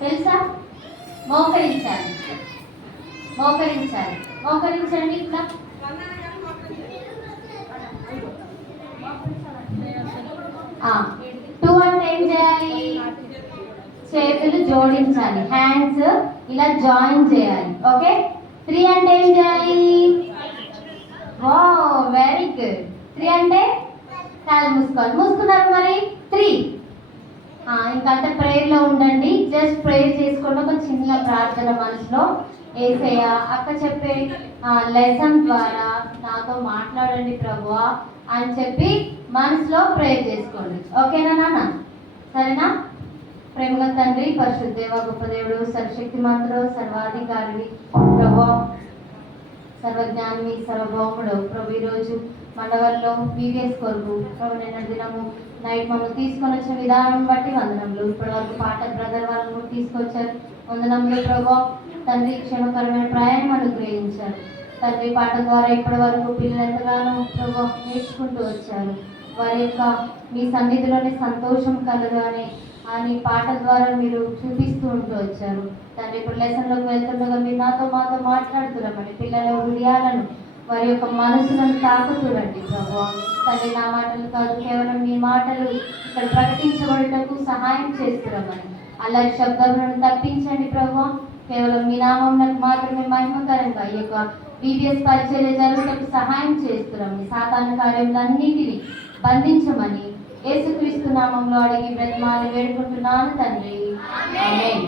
తెలుసా? మోకరించాలి, మోకరించాలి, మోకరించండి. ఇట్లా 2 అంటే ఏం చేయాలి? చేతులు జోడించాలి, హ్యాండ్స్ ఇలా జాయిన్ చేయాలి. ఓకే. 3 అంటే ఏం చేయాలి? Wow, very good. 3 అంటే కాళ్ళు మూసుకోవాలి. మూసుకున్నారు మరి? 3 ఇంకంటే ప్రేయర్లో ఉండండి. జస్ట్ ప్రేయర్ చేసుకోండి. ఒక చిన్న ప్రార్థన మనసులో, ఏసయ్య అక్క చెప్పే లెసన్ ద్వారా నాతో మాట్లాడండి ప్రభువా అని చెప్పి మనసులో ప్రేయర్ చేసుకోండి. ఓకేనా నాన్న? సరేనా? ప్రేమగల తండ్రి, పరిశుద్ధ దేవ, గొప్ప దేవుడు, సర్వశక్తిమంతుడు, సర్వాధికారి ప్రభువా, సర్వజ్ఞాని, సర్వభౌముడు ప్రభు, ఈరోజు మండవల్లో వీడియోస్ కొరకు ప్రభు నిన్న దినము నైట్ మనం తీసుకొని వచ్చిన విధానం బట్టి వందనములు. ఇప్పటి వరకు పాట బ్రదర్ వాళ్ళు తీసుకొచ్చారు, వందనములు ప్రభు. తండ్రి క్షేమకరమైన ప్రయాణం అనుగ్రహించారు తండ్రి. పాట ద్వారా ఇప్పటి వరకు పిల్లలు ఎంతగానో ప్రభు నేర్చుకుంటూ వచ్చారు. వారి యొక్క మీ సన్నిధిలోనే సంతోషం కలదు అని పాట ద్వారా మీరు చూపిస్తూ ఉంటూ వచ్చారు తండ్రి. ఇప్పుడు లెసన్లోకి వెళ్తుండగా మీరు మాతో మాట్లాడుతున్నామని పిల్లల హృదయాలను, వారి యొక్క మనసులను తాకుతురండి ప్రభు. తండ్రి, నా మాటలు కాదు, కేవలం మీ మాటలు ఇక్కడ ప్రకటించబడటకు సహాయం చేస్తున్నామని అలాంటి శబ్దములను తప్పించండి ప్రభు. కేవలం మీ నామం మాత్రమే మహిమకరంగా ఈ యొక్క బీబీఎస్ పరిచర్య జరుగుటకు సహాయం చేస్తున్నామని, సాతాను కార్యములన్నిటినీ బంధించమని యేసుక్రీస్తు నామంలో అడిగి బ్రతిమాలి వేడుకుంటున్నాను తండ్రి. ఆమేన్.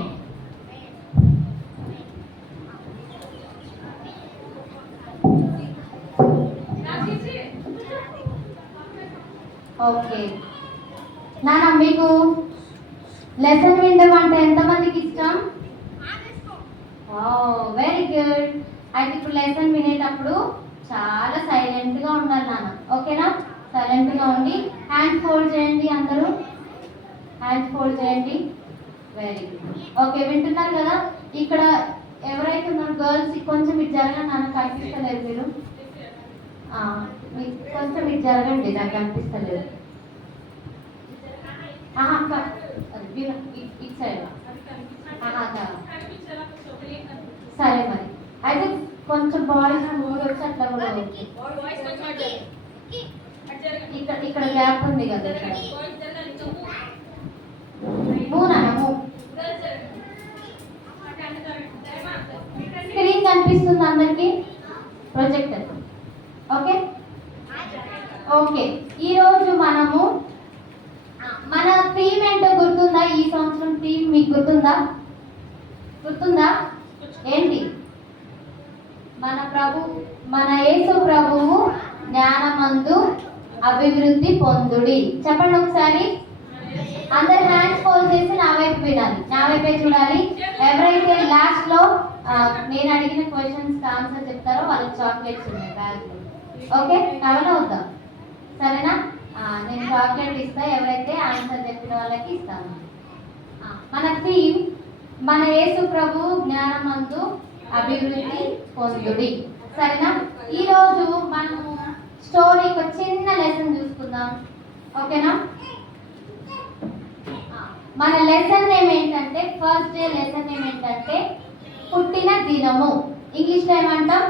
ఓకే నాన్న, మీకు లెసన్ వినడం అంటే ఎంతమందికి ఇష్టం? Very good. అయితే ఇప్పుడు లెసన్ వినేటప్పుడు చాలా సైలెంట్గా ఉండాలి నాన్న. ఓకేనా? సైలెంట్గా ఉండి హ్యాండ్ ఫోల్డ్ చేయండి. అందరూ హ్యాండ్ ఫోల్డ్ చేయండి. Very good. ఓకే, వింటున్నారు కదా? ఇక్కడ ఎవరైతే ఉన్నారు గర్ల్స్, కొంచెం ఇటు జరగండి నాన్న, కనిపిస్తలేదు మీరు. కొంచెం ఇటు జరగండి, నాకు కనిపిస్తలేదు. ఇటు సైడ్. సరే మరి. అయితే కొంచెం బాయ్స్ మూడు వచ్చి అట్లా కూడా ఇక్కడ గ్యాప్ ఉంది కదా, స్క్రీన్ కనిపిస్తుంది అందరికి, ప్రొజెక్టర్. Okay okay. ఈరోజు మనము మన థీమ్ ఏంటో గుర్తుందా? ఈ సంవత్సరం థీమ్ మీకు గుర్తుందా? ఏంటి? మన యేసు ప్రభువు జ్ఞానమందు అభివృద్ధి పొందుడి. చెప్పండి ఒకసారి. అందరు హ్యాండ్స్ ఫోల్డ్ చేసి నా వైపు వినాలి, నా వైపే చూడాలి. ఎవరైతే లాస్ట్ లో నేను అడిగిన క్వశ్చన్స్ ఆన్సర్ చెప్తారో వాళ్ళకి చాక్లెట్స్ ఉన్నాయి బ్యాగ్లో. ఓకే, కావాలా వద్దా? సరేనా? నేను చాక్లెట్ ఇస్తా, ఎవరైతే ఆన్సర్ చెప్పిన వాళ్ళకి ఇస్తాను. మన థీమ్ మన యేసు ప్రభు జ్ఞానమందు అభివృద్ధి పొందుడి. సరేనా? ఈరోజు మనము స్టోరీ, ఒక చిన్న లెసన్ చూసుకుందాం. ఓకేనా? మన లెసన్ నేమ్ ఏంటంటే, ఫస్ట్ డే లెసన్ నేమ్ ఏంటంటే పుట్టిన దినము. ఇంగ్లీష్లో ఏమంటాం?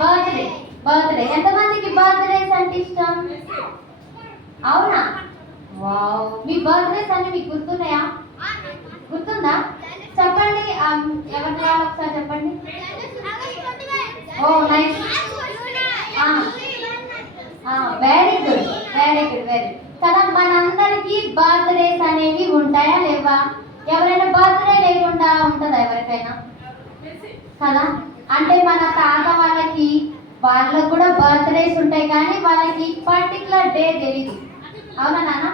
బర్త్డే. ఎంతమందికి బర్త్డేస్ అంటే ఇష్టం? అవునా? వావ్. మీ బర్త్డేస్ అన్ని మీకు గుర్తున్నాయా? గుర్తుందా? చెప్పండి. ఎవరి వాళ్ళు ఒకసారి చెప్పండి. ఓ నైస్. Very good. కదా, మనందరికీ బర్త్డేస్ అనేవి ఉంటాయా లేవా? ఎవరైనా బర్త్డే లేకుండా ఉంటుందా ఎవరికైనా? కదా, అంటే మన తాత వాళ్ళకు కూడా బర్త్డేస్ ఉంటాయి, కానీ వాళ్ళకి పర్టికులర్ డే తెలియదు. అవునా నాన్న?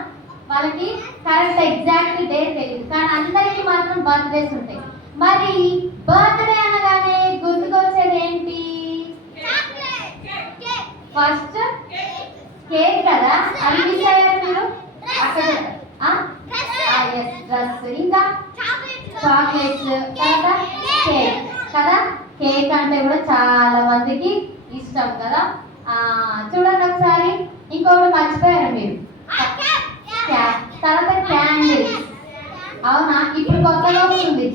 వాళ్ళకి కరెక్ట్ ఎగ్జాక్ట్ డే తెలియదు, కానీ అందరికీ మాత్రం బర్త్డేస్ ఉంటాయి. మరి బర్త్డే అనగానే గుర్తుకొచ్చేది ఏంటి? ఫస్ట్ కేక్ కదా, అది మిస్ అయ్యారు మీరు అక్కడ. డ్రెస్, ఇంకా చాక్లెట్స్, తర్వాత కేక్ కదా. కేక్ అంటే కూడా చాలా మందికి ఇష్టం కదా. చూడండి ఒకసారి. ఇంకొకటి మర్చిపోయారు మీరు, తర్వాత క్యాండిల్స్. అవునా? ఇప్పుడు కొత్తగా వస్తుంది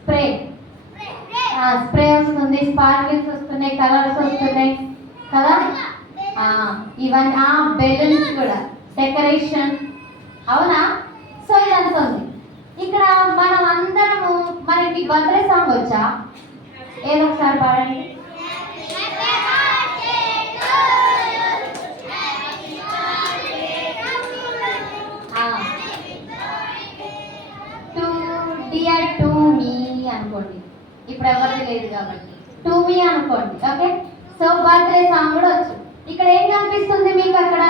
స్ప్రే. స్ప్రే వస్తుంది, స్పార్కిల్స్ వస్తున్నాయి, కలర్స్ వస్తున్నాయి కదా. ఇవన్నీ బెలూన్స్ కూడా డెకరేషన్. అవునా? సో ఇదంతా ఉంది ఇక్కడ. మనం అందరము మనకి బర్త్డే సాంగ్ వచ్చా? ఏదో ఒకసారి పాడండి. డియర్ టు మీ అనుకోండి. ఇప్పుడు ఎవరిది లేదు కాబట్టి టు మీ అనుకోండి. ఓకే, సో బర్త్డే సాంగ్ కూడా వచ్చు. ఇక్కడ ఏం కనిపిస్తుంది మీకు అక్కడ?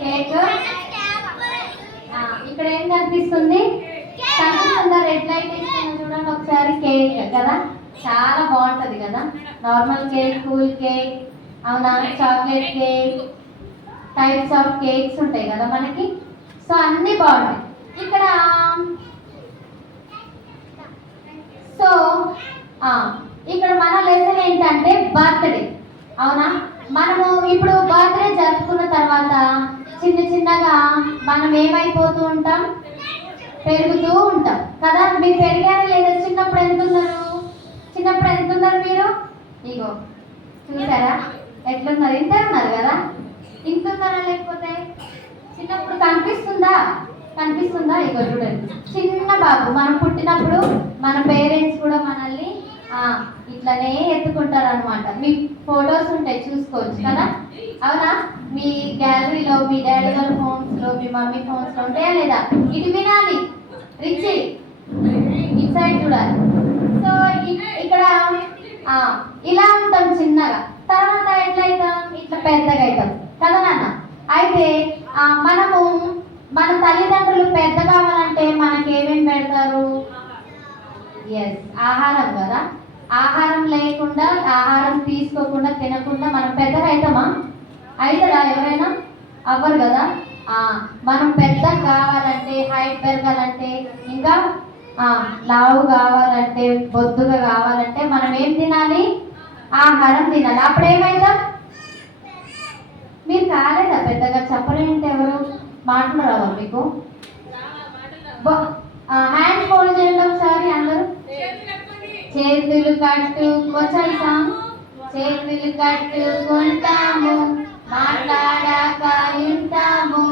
కేక్. ఇక్కడ ఏం కనిపిస్తుంది? కనిపిస్తుందా? రెడ్ లైట్ వేసుకుని చూడండి ఒకసారి. కేక్ కదా, చాలా బాగుంటది కదా. నార్మల్ కేక్, కూల్ కేక్, అవునా, chocolate cake, types of cakes ఉంటాయి కదా మనకి. సో అన్నీ బాగుంటాయి ఇక్కడ. సో ఇక్కడ మన లెసన్ ఏంటంటే బర్త్డే. అవునా? మనము ఇప్పుడు బర్త్డే జరుపుకున్న తర్వాత చిన్న చిన్నగా మనం ఏమైపోతూ ఉంటాం? పెరుగుతూ ఉంటాం కదా. మీరు పెరిగారా లేదా? చిన్నప్పుడు ఎంత ఉన్నారు? చిన్నప్పుడు ఎంత ఉన్నారు మీరు? ఇగో చూసారా ఎట్లున్నారు? ఇంత ఉన్నారు కదా. ఇంత ఉన్నారా? లేకపోతే చిన్నప్పుడు కనిపిస్తుందా? కనిపిస్తుందా? ఇగో చూడండి, చిన్న బాబు. మనం పుట్టినప్పుడు మన పేరెంట్స్ కూడా మనల్ని ఇట్లనే ఎత్తుకుంటారు అనమాట. మీ ఫొటోస్ ఉంటాయి, చూసుకోవచ్చు కదా. అవునా? మీ గ్యాలరీలో, మీ డాడీ వాళ్ళ ఫోన్స్ లో, మీ మమ్మీ ఫోన్స్ లో ఉంటాయా లేదా? ఇది వినాలి, రిచి ఇట్ సైడ్ చూడాలి. సో ఇక్కడ ఇలా ఉంటాం చిన్నగా, తర్వాత ఎట్లయితాం? ఇట్లా పెద్దగా అవుతాం కదా నాన్న. అయితే మనము మన తల్లిదండ్రులు పెద్ద కావాలంటే మనకి ఏమేమి పెడతారు? ఎస్, ఆహారం కదా. ఆహారం లేకుండా, ఆహారం తీసుకోకుండా, తినకుండా మనం పెద్దగా అవుతామా? అవుతారా ఎవరైనా? అవ్వరు కదా. మనం పెద్ద కావాలంటే, హైట్ పెరగాలంటే, ఇంకా లావు కావాలంటే, బొద్దుగా కావాలంటే మనం ఏం తినాలి? ఆహారం తినాలి. అప్పుడు ఏమవుతాం? మీరు కాలేదా పెద్దగా? చెప్పలేంటే ఎవరు? మాటలు రావా మీకు? హ్యాండ్ ఫోల్డ్ చేయండి ఒకసారి అందరూ. చేతులు కట్టుకొచ్చాం, చేతులు కట్టుకుంటాము, మాట్లాడాక వింటాము,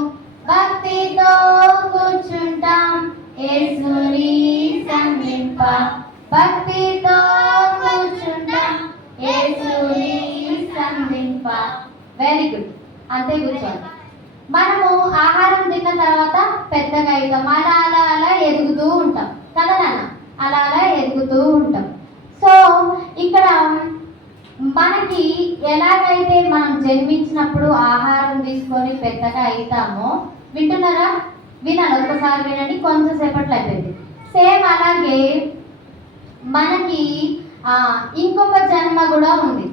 భక్తితో కూర్చుంటాం, యేసుని సంధింప. భక్తితో కూర్చుంటాం, యేసుని సంధింప. వెరీ గుడ్, అంతే కూర్చోండి. మనము ఆహారం తిన్న తర్వాత పెద్దగా అవుతాం, అలా అలా అలా ఎదుగుతూ ఉంటాం కదా నాన్న. అలా అలా ఎదుగుతూ ఉంటాం. సో ఇక్కడ మనకి ఎలాగైతే మనం జన్మించినప్పుడు ఆహారం తీసుకొని పెద్దగా అవుతామో, వింటున్నారా? వినాలి, ఒక్కసారి వినండి, కొంచెం సేపట్లో అయిపోయింది. సేమ్ అలాగే మనకి ఇంకొక జన్మ కూడా ఉంది.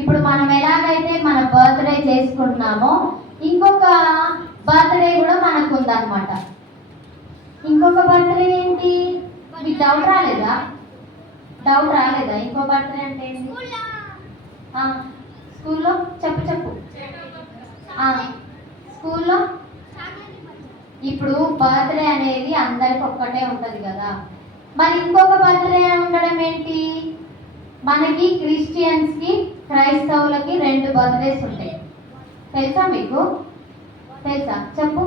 ఇప్పుడు మనం ఎలాగైతే మన బర్త్డే చేసుకుంటున్నామో, ఇంకొక బర్త్డే కూడా మనకు ఉందన్నమాట. ఇంకొక బర్త్డే ఏంటి? మీకు డౌట్ రాలేదా? డౌట్ రాలేదా? ఇంకో బర్త్డే అంటే ఏంటి? స్కూల్లో చెప్పు. స్కూల్లో ఇప్పుడు బర్త్డే అనేది అందరికి ఒక్కటే ఉంటుంది కదా. మరి ఇంకొక బర్త్డే ఉండడం ఏంటి? మనకి క్రిస్టియన్స్కి, క్రైస్తవులకి 2 బర్త్డేస్ ఉంటాయి. తెలుసా మీకు? తెలుసా? చెప్పు,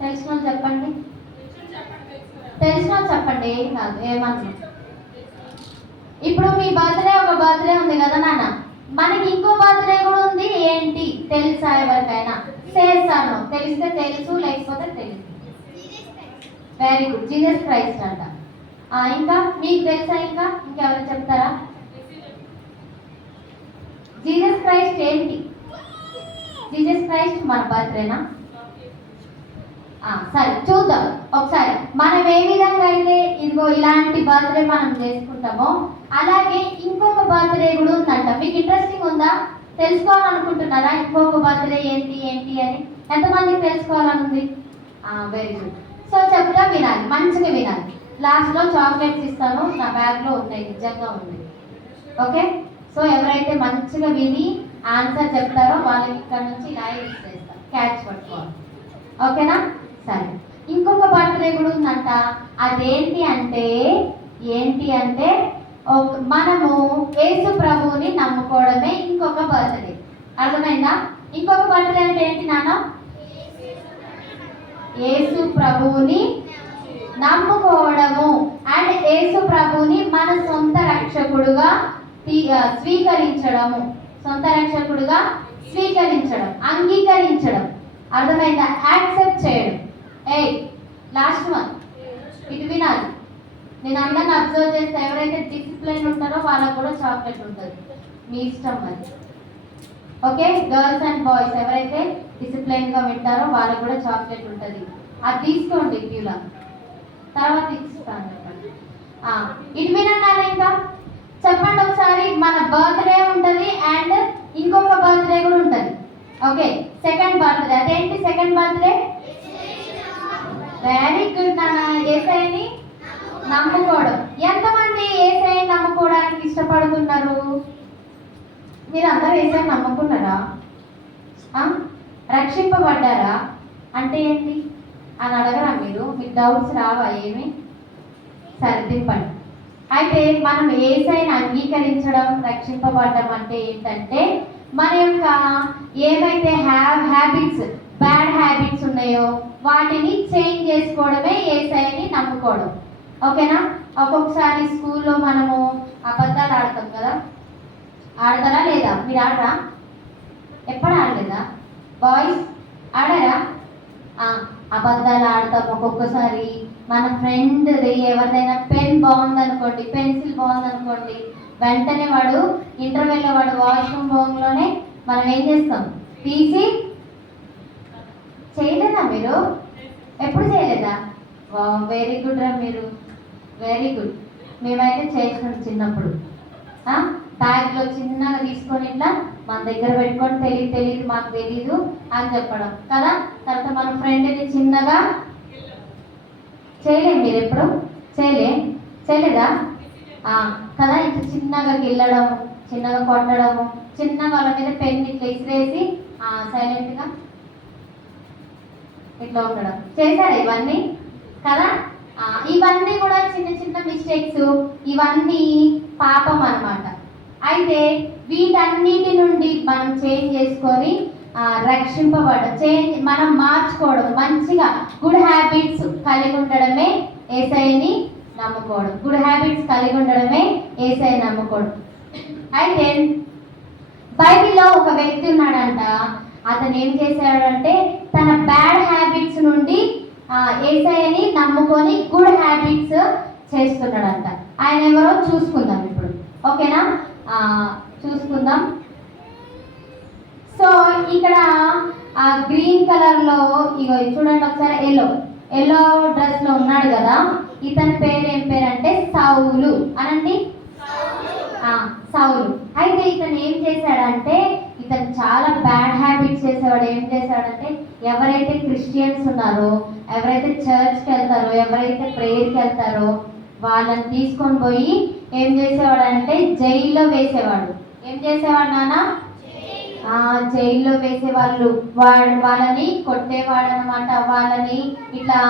తెలిసిన వాళ్ళు చెప్పండి. తెలిసిన వాళ్ళు చెప్పండి, ఏం కాదు, ఏమన్నా. ఇప్పుడు మీ బర్త్డే ఒక బర్త్డే ఉంది కదా నాన్న, మనకి ఇంకో బర్త్డే కూడా ఉంది. ఏంటి తెలుసా ఎవరికైనా? చేస్తాను, తెలిస్తే తెలుసు, లేకపోతే తెలుసు. వెరీ గుడ్, జీసస్ క్రైస్ట్ అంట. ఇంకా మీకు తెలుసా? ఇంకెవరు చెప్తారా? జీసస్ క్రైస్ట్ ఏంటి? జీసస్ క్రైస్ట్ మన బర్త్డేనా? సరే చూద్దాం ఒకసారి. మనం ఏ విధంగా అయితే ఇదిగో ఇలాంటి బర్త్డే మనం చేసుకుంటామో, అలాగే ఇంకొక బర్త్డే కూడా ఉందంట. మీకు ఇంట్రెస్టింగ్ ఉందా? తెలుసుకోవాలనుకుంటున్నారా? ఇంకొక బర్త్డే ఏంటి అని ఎంతమందికి తెలుసుకోవాలని ఉంది? Very good. సో చెప్తా, వినాలి, మంచిగా వినాలి. లాస్ట్లో చాక్లెట్స్ ఇస్తాను, నా బ్యాగ్లో ఉన్నాయి, నిజంగా ఉంది. ఓకే, సో ఎవరైతే మంచిగా విని ఆన్సర్ చెప్తారో వాళ్ళకి ఇక్కడ నుంచి ఇలా ఇస్తాను, క్యాచ్ పట్టుకోవాలి. ఓకేనా? సరే, ఇంకొక బర్త్డే కూడా ఉందంట. అదేంటి అంటే మనము యేసు ప్రభువుని నమ్ముకోవడమే ఇంకొక బర్త్డే. అర్థమైందా? ఇంకొక బర్త్డే అంటే ఏంటి నాన్న? యేసు ప్రభువుని నమ్ముకోవడము అండ్ యేసు ప్రభువుని మన సొంత రక్షకుడుగా స్వీకరించడము. సొంత రక్షకుడుగా స్వీకరించడం, అంగీకరించడం. అర్థమైందా? యాక్సెప్ట్ చేయడం. లాస్ట్ వన్, ఇటు వినాలి. నేను అందరిని అబ్జర్వ్ చేస్తే ఎవరైతే డిసిప్లైన్ ఉంటారో వాళ్ళకు కూడా చాక్లెట్ ఉంటుంది. మీ ఇష్టం అది. ఓకే, గర్ల్స్ అండ్ బాయ్స్ ఎవరైతే డిసిప్లైన్గా వింటారో వాళ్ళకు కూడా చాక్లెట్ ఉంటుంది. అది తీసుకోండి క్యూలా, తర్వాత ఇస్తాను. ఇటు వినండి. ఇంకా చెప్పండి ఒకసారి. మన బర్త్డే ఉంటుంది అండ్ ఇంకొక బర్త్డే కూడా ఉంటుంది. Okay, second birthday. అదేంటి సెకండ్ బర్త్డే? వెరీ గుడ్ నాన్న. యేసయ్యని నమ్ముకోవడం. ఎంతమంది యేసయ్యని నమ్ముకోవడానికి ఇష్టపడుతున్నారు? మీరు అందరూ యేసయ్యని నమ్ముకున్నారా? రక్షింపబడ్డారా అంటే ఏంటి అని అడగరా మీరు? మీకు డౌట్స్ రావా ఏమి? సరిదింపండి. అయితే మనం యేసయ్యని అంగీకరించడం, రక్షింపబడడం అంటే ఏంటంటే మన యొక్క ఏమైతే హ్యాబిట్స్, బ్యాడ్ హ్యాబిట్స్ ఉన్నాయో వాటిని చేంజ్ చేసుకోవడమే యేసయ్యని నమ్ముకోవడం. ఓకేనా? ఒక్కొక్కసారి స్కూల్లో మనము అబద్ధాలు ఆడతాం కదా. ఆడతారా లేదా? మీరు ఆడరా? ఎప్పుడు ఆడలేదా? బాయ్స్ ఆడారా? అబద్ధాలు ఆడతాం. ఒక్కొక్కసారి మన ఫ్రెండ్ ఎవరిదైనా పెన్ బాగుందనుకోండి, పెన్సిల్ బాగుందనుకోండి, వెంటనే వాడు ఇంటర్వెల్లో వాడు వాష్రూమ్ పోగానే మనం ఏం చేస్తాం? తీసి చేయలేదా? మీరు ఎప్పుడు చేయలేదా? వెరీ గుడ్ రా మీరు, వెరీ గుడ్. మేమైతే చేసినాం చిన్నప్పుడు. బ్యాగ్లో చిన్నగా తీసుకొని ఇట్లా మన దగ్గర పెట్టుకొని తెలియదు మాకు తెలీదు అని చెప్పడం కదా. తర్వాత మన ఫ్రెండ్ని చిన్నగా చేయలేం. మీరు ఎప్పుడు చేయలేదా కదా? ఇట్లా చిన్నగా గిల్లడము, చిన్నగా కొట్టడము, చిన్నగా వాళ్ళ మీద పెన్ ఇట్లా ఇసిరేసి సైలెంట్గా ఇట్లా ఉండడం చేశారా? ఇవన్నీ కదా. ఇవన్నీ కూడా చిన్న చిన్న మిస్టేక్స్. ఇవన్నీ పాపం అన్నమాట. అయితే వీటన్నిటి నుండి మనం చేంజ్ చేసుకొని మనం మార్చుకోవడం, మంచిగా గుడ్ హ్యాబిట్స్ కలిగి ఉండడమే యేసయ్యని నమ్ముకోవడం. గుడ్ హ్యాబిట్స్ కలిగి ఉండడమే యేసయ్యని నమ్ముకోవడం. అయితే బైబిల్లో ఒక వ్యక్తి ఉన్నాడంట. అతను ఏం చేశాడంటే తన బ్యాడ్ హ్యాబిట్స్ నుండి యేసయ్యని నమ్ముకొని గుడ్ హ్యాబిట్స్ చేస్తున్నాడంట. ఆయన ఎవరో చూసుకుందాం ఇప్పుడు. ఓకేనా? చూసుకుందాం. సో ఇక్కడ గ్రీన్ కలర్లో ఇగో చూడండి ఒకసారి. ఎల్లో డ్రెస్లో ఉన్నాడు కదా. ఇతని పేరు ఏం పేరు అంటే సౌలు అనండి. సౌలు. అయితే ఇతను ఏం చేశాడంటే ఇతను చాలా బ్యాడ్ హ్యాబిట్స్ చేసేవాడు. ఏం చేశాడంటే ఎవరైతే క్రిస్టియన్స్ ఉన్నారో, ఎవరైతే చర్చ్కి వెళ్తారో, ఎవరైతే ప్రేయర్కి వెళ్తారో వాళ్ళని తీసుకొని పోయి ఏం చేసేవాడంటే జైల్లో వేసేవాడు. ఏం చేసేవాడు నాన్న? జైల్లో వేసేవాళ్ళు. వాళ్ళని కొట్టేవాడు అనమాట. వాళ్ళని ఇట్లా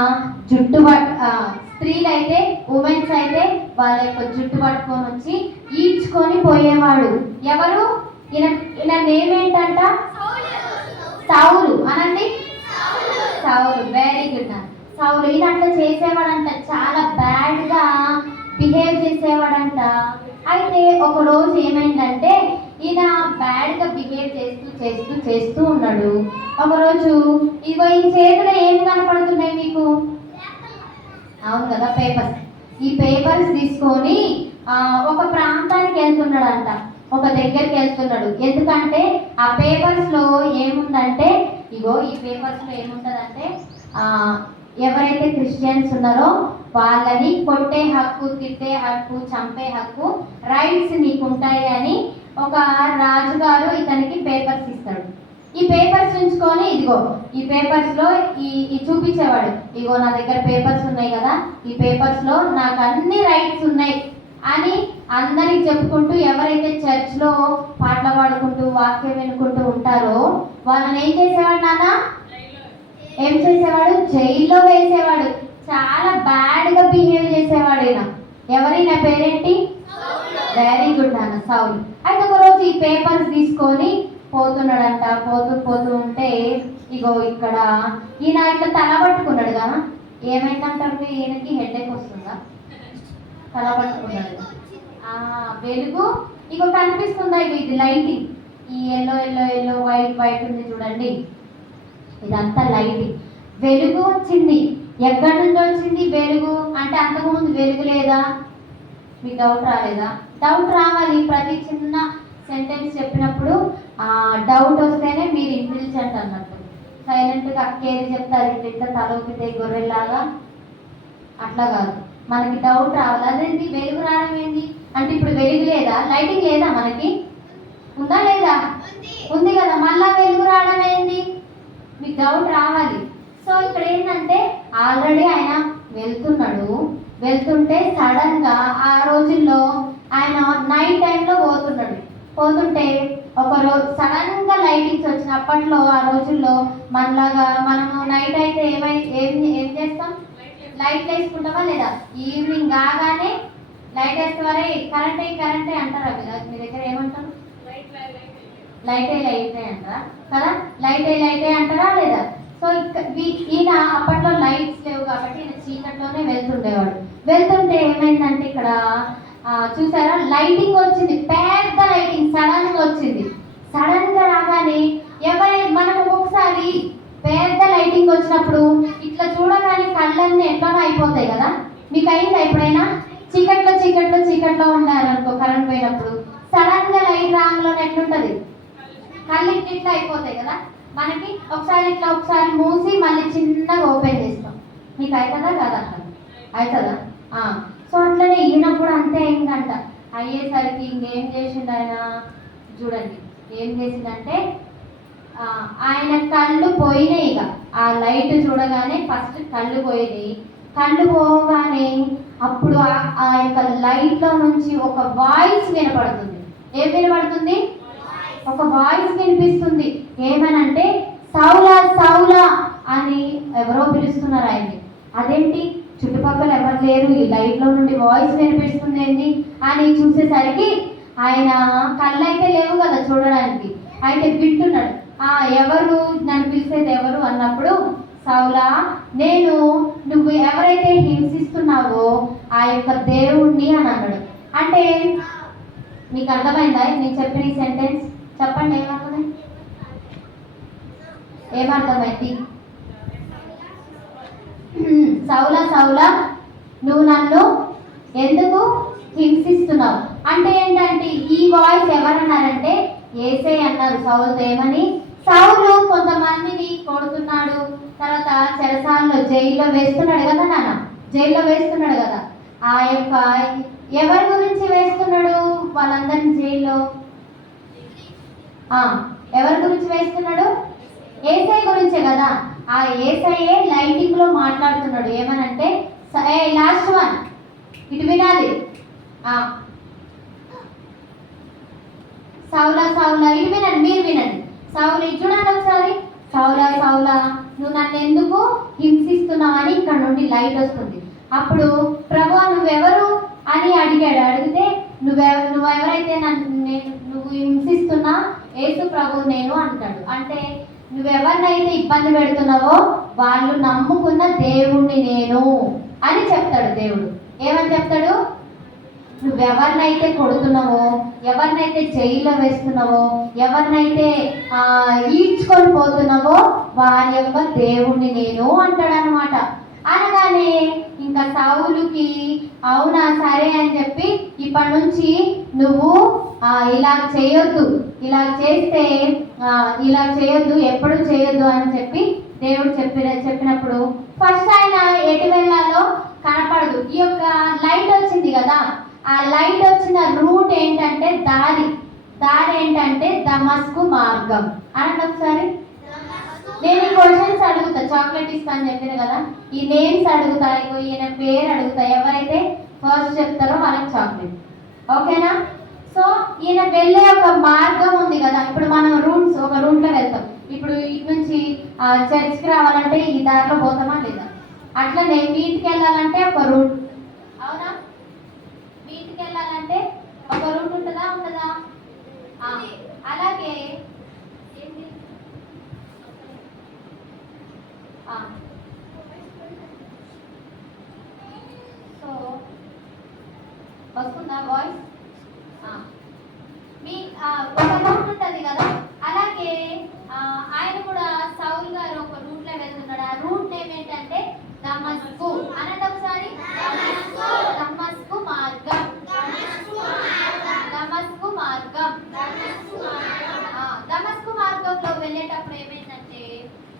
స్త్రీలు అయితే, ఉమెన్స్ అయితే వాళ్ళ యొక్క జుట్టు పట్టుకొని వచ్చి ఈడ్చుకొని పోయేవాడు. ఎవరు? ఈయన నేమ్ ఏంటంట? సౌలు అనండి. సౌలు. Very good. సౌలు. ఈయన అట్లా చేసేవాడంట. చాలా బ్యాడ్గా బిహేవ్ చేసేవాడంట. అయితే ఒక రోజు ఏమైందంటే ఈయన బ్యాడ్గా బిహేవ్ చేస్తూ ఉన్నాడు. ఒకరోజు ఇగో ఈ చేతిలో ఏం కనపడుతున్నాయి మీకు? అవును కదా, పేపర్స్. ఈ పేపర్స్ తీసుకొని ఒక ప్రాంతానికి వెళ్తున్నాడంట. ఒక దగ్గరికి వెళ్తున్నాడు. ఎందుకంటే ఆ పేపర్స్లో ఏముందంటే ఇగో ఈ పేపర్స్లో ఏముంటుందంటే ఎవరైతే క్రిస్టియన్స్ ఉన్నారో వాళ్ళని కొట్టే హక్కు, తిట్టే హక్కు, చంపే హక్కు, రైట్స్ నీకు ఉంటాయి అని ఒక రాజుగారు ఇతనికి పేపర్స్ ఇస్తాడు. ఈ పేపర్స్ ఉంచుకొని ఇదిగో ఈ పేపర్స్లో ఈ చూపించేవాడు. ఇగో నా దగ్గర పేపర్స్ ఉన్నాయి కదా, ఈ పేపర్స్లో నాకు అన్ని రైట్స్ ఉన్నాయి అని అందరికి చెప్పుకుంటూ ఎవరైతే చర్చ్లో పాటలు పాడుకుంటూ వాక్యం వినుకుంటూ ఉంటారో వాళ్ళని ఏం చేసేవాడు నాన్న? ఏం చేసేవాడు? జైల్లో వేసేవాడు, చాలా బ్యాడ్గా బిహేవ్ చేసేవాడు. ఎవరైనా పేరేంటి? వెరీ గుడ్ అన్న, సౌలు. అయితే ఒకరోజు ఈ పేపర్స్ తీసుకొని పోతున్నాడంట. పోతూ ఉంటే ఇగో ఇక్కడ ఈయన ఇట్లా తల పట్టుకున్నాడు కదా, ఏమైందంటే ఈయనకి హెడేక్ వస్తుందా? తల పట్టుకున్నాడు. వెలుగు ఇగో కనిపిస్తుందా? ఇగో ఇది లైటింగ్, ఈ ఎల్లో వైట్ ఉంది చూడండి, ఇదంతా లైటింగ్. వెలుగు వచ్చింది. ఎక్కడి నుంచి వచ్చింది వెలుగు అంటే? అంతకుముందు వెలుగు లేదా? మీకు డౌట్ రాలేదా? డౌట్ రావాలి. ప్రతి చిన్న సెంటెన్స్ చెప్పినప్పుడు డౌట్ వస్తేనే మీరు ఇంటెలిజెంట్ అన్నట్టు. సైలెంట్గా అక్కేది చెప్తారు, ఇంత తలొక్కితే గొర్రెల్లాగా, అట్లా కాదు. మనకి డౌట్ రావాలి. అదేంటి వెలుగు రావడం ఏంటి అంటే, ఇప్పుడు వెలుగు లేదా? లైటింగ్ లేదా? మనకి ఉందా లేదా? ఉంది కదా, మళ్ళా వెలుగు రావడం ఏంటి? మీకు డౌట్ రావాలి. సో ఇక్కడ ఏంటంటే ఆల్రెడీ ఆయన వెళ్తుంటే సడన్ గా ఆ రోజుల్లో ఆయన నైట్ టైంలో పోతుంటే ఒక రోజు సడన్ గా లైటింగ్స్ వచ్చిన. అప్పట్లో ఆ రోజుల్లో మనలాగా మనము నైట్ అయితే ఏం చేస్తాం? లైట్ వేసుకుంటామా లేదా? ఈవినింగ్ కాగానే లైట్ వేస్తారే, కరెంటే అంటారా కదా? మీ దగ్గర ఏమంటారు? లైటే అంటారా కదా? లైటే అంటారా లేదా? సో ఈయన అప్పట్లో లైట్స్ లేవు కాబట్టి ఈయన చీకట్లోనే వెళ్తుంటే ఏమైందంటే ఇక్కడ చూసారా, లైటింగ్ వచ్చింది, పెద్ద లైటింగ్ సడన్ గా వచ్చింది. సడన్ గా రాగానే మనం ఒకసారి పెద్ద లైటింగ్ వచ్చినప్పుడు ఇట్లా చూడగానే కళ్ళన్నీ ఎట్లా అయిపోతాయి కదా? మీకు అయిందా ఎప్పుడైనా? చీకట్లో ఉన్నారనుకో, కరెంట్ పోయినప్పుడు సడన్ గా లైట్ రాగానే ఎట్లుంటది? కళ్ళు ఇట్లా అయిపోతాయి కదా మనకి. ఒకసారి మూసి మళ్ళీ చిన్నగా ఓపెన్ చేస్తాం. మీకు అవుతుందా కదా? అవుతుందా? సో అట్లనే ఈయన కూడా అంతే అయిందంట. అయ్యేసరికి ఇంకేం చేసిండు ఆయన చూడండి, ఏం చేసిందంటే ఆయన కళ్ళు పోయినాయి. ఇక ఆ లైట్ చూడగానే ఫస్ట్ కళ్ళు పోయినాయి. కళ్ళు పోగానే అప్పుడు ఆ యొక్క లైట్లో నుంచి ఒక వాయిస్ వినపడుతుంది. ఏం వినపడుతుంది? ఒక వాయిస్ వినిపిస్తుంది. ఏమనంటే సౌలా సౌలా అని ఎవరో పిలుస్తున్నారు ఆయన్ని. అదేంటి, చుట్టుపక్కల ఎవరు లేరు, ఈ లైట్లో నుండి వాయిస్ వినిపిస్తుంది ఏంటి అని చూసేసరికి ఆయన కళ్ళు అయితే లేవు కదా చూడడానికి. అయితే వింటున్నాడు, ఎవరు నన్ను పిలిచేది ఎవరు అన్నప్పుడు, సౌలా నువ్వు ఎవరైతే హింసిస్తున్నావో ఆ యొక్క దేవుణ్ణి అని అన్నాడు. అంటే మీకు అర్థమైందా నేను చెప్పిన ఈ సెంటెన్స్? చెప్పండి, ఏమర్థమైంది? సౌలా నువ్వు నన్ను ఎందుకు హింసిస్తున్నావు అంటే ఏంటంటే, ఈ వాయిస్ ఎవరన్నారంటే యేసే అన్నారు సౌలుతో. ఏమని? సౌలు కొంతమందిని కొడుతున్నాడు, తర్వాత చెరసాలలో జైల్లో వేస్తున్నాడు కదా నాన్న, జైల్లో వేస్తున్నాడు కదా. ఆ యొక్క ఎవరి గురించి వేస్తున్నాడు వాళ్ళందరినీ జైల్లో? ఎవరి గురించి వేస్తున్నాడు? ఏసై గురించే కదా. ఆ ఏసఐయే లైటింగ్ లో మాట్లాడుతున్నాడు. ఏమనంటే, లాస్ట్ వన్ ఇటు వినాలి. సౌలా ఇటు వినండి, మీరు వినండి. సౌలు ఇటు చూడండి ఒకసారి. సౌలా నువ్వు నన్ను ఎందుకు హింసిస్తున్నావు అని ఇక్కడ నుండి లైట్ వస్తుంది. అప్పుడు ప్రభువా నువ్వెవరు అని అడిగాడు. అడిగితే నువ్వెవరైతే నువ్వు హింసిస్తున్నా యేసు ప్రభు నేను అంటాడు. అంటే నువ్వెవరినైతే ఇబ్బంది పెడుతున్నావో వాళ్ళు నమ్ముకున్న దేవుణ్ణి నేను అని చెప్తాడు దేవుడు. ఏమని చెప్తాడు? నువ్వెవరినైతే కొడుతున్నావో, ఎవరినైతే జైల్లో వేస్తున్నావో, ఎవరినైతే ఈడ్చుకొని పోతున్నావో వారి యొక్క దేవుణ్ణి నేను అంటాడనమాట. అనగానే ఇంకా సౌలుకి అవునా సరే అని చెప్పి, ఇప్పటి నుంచి నువ్వు ఇలా చేయొద్దు, ఇలా చేయొద్దు, ఎప్పుడు చేయొద్దు అని చెప్పి దేవుడు చెప్పినప్పుడు ఫస్ట్ ఆయన ఎటు వెళ్ళాలో కనపడదు. ఈ యొక్క లైట్ వచ్చింది కదా, ఆ లైట్ వచ్చిన రూట్ ఏంటంటే దారి ఏంటంటే దమస్కు మార్గం. అనండి ఒకసారి. నేను ఈ క్వశ్చన్స్ అడుగుతా, చాక్లెట్ ఇస్తా అని చెప్పిన కదా, ఈ నేమ్స్ అడుగుతా, ఈయన పేరు అడుగుతా, ఎవరైతే ఫస్ట్ చెప్తారో వాళ్ళకి చాక్లెట్. ఓకేనా? సో ఈయన వెళ్ళే ఒక మార్గం ఉంది కదా. ఇప్పుడు మనం ఒక రూట్లో వెళ్తాం. ఇప్పుడు ఇటు నుంచి చర్చ్కి రావాలంటే ఈ దారిలో పోతామా లేదా? అట్లనే వీటికి వెళ్ళాలంటే ఒక రూట్, అవునా? వీటికి వెళ్ళాలంటే ఒక రూట్ ఉంటుందా ఉండదా? అలాగే ఏంటి సో వస్తుందా వాయిస్? మీ ఒక రూట్ ఉంటుంది కదా, అలాగే ఆయన కూడా సౌల్ గారు ఒక రూట్ లో వెళ్తున్నాడు. ఆ రూట్ నేమ్ ఏంటంటే దమస్కు. అనండి ఒకసారి, దమస్కు మార్గం, దమస్కు మార్గం. దమస్కు మార్గంలో వెళ్ళేటప్పుడు ఏమైందంటే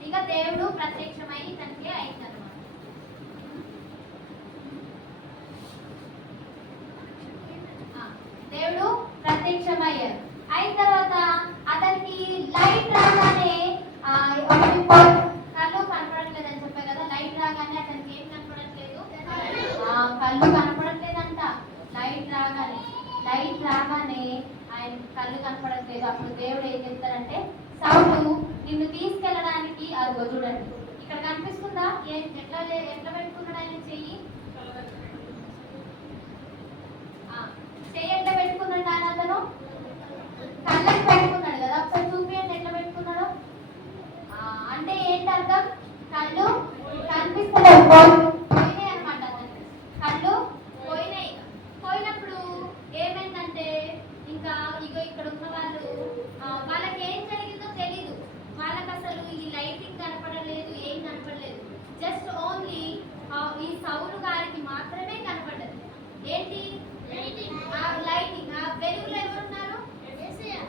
ఇక దేవుడు ప్రత్యక్షమై తనకి అయిందన్నమాట. దేవుడు ప్రత్యక్షమయ్యారు. అయిన తర్వాత అతనికి లైట్ రాగానే కళ్ళు కనపడట్లేదు అని చెప్పారు కదా. లైట్ రాగానే అతనికి ఏం కనపడట్లేదు, కళ్ళు కనపడట్లేదంట. లైట్ రాగానే ఆయన కళ్ళు కనపడట్లేదు. అప్పుడు దేవుడు ఏం చెప్తారంటే, సౌలు నిన్ను తీసుకెళ్ళడానికి, అదిగో చూడండి ఇక్కడ కనిపిస్తుందా, ఎట్లా ఎట్లా పెట్టుకున్నాడు ఆయన చెయ్యి ఎట్లా పెట్టుకున్నాడు ఆయన? అతను కళ్ళకి పెట్టుకున్నాడు కదా. ఒకసారి చూపించండి ఎట్లా పెట్టుకున్నాడు. అంటే ఏంటి అర్థం? కళ్ళు కనిపిస్తలేదు, పోయినాయి అనమాట. అతనికి కళ్ళు పోయినాయి. పోయినప్పుడు ఏమైందంటే ఇంకా ఇగో ఇక్కడ ఉన్న వాళ్ళు వాళ్ళకి ఏం జరిగిందో తెలీదు. వాళ్ళకి అసలు ఈ లైటింగ్ కనపడలేదు, ఏం కనపడలేదు. జస్ట్ ఓన్లీ ఈ సౌలు గారికి మాత్రమే కనపడ్డది. ఏంటి లైటింగ్? ఆ వెలుగులో ఎవరున్నారు?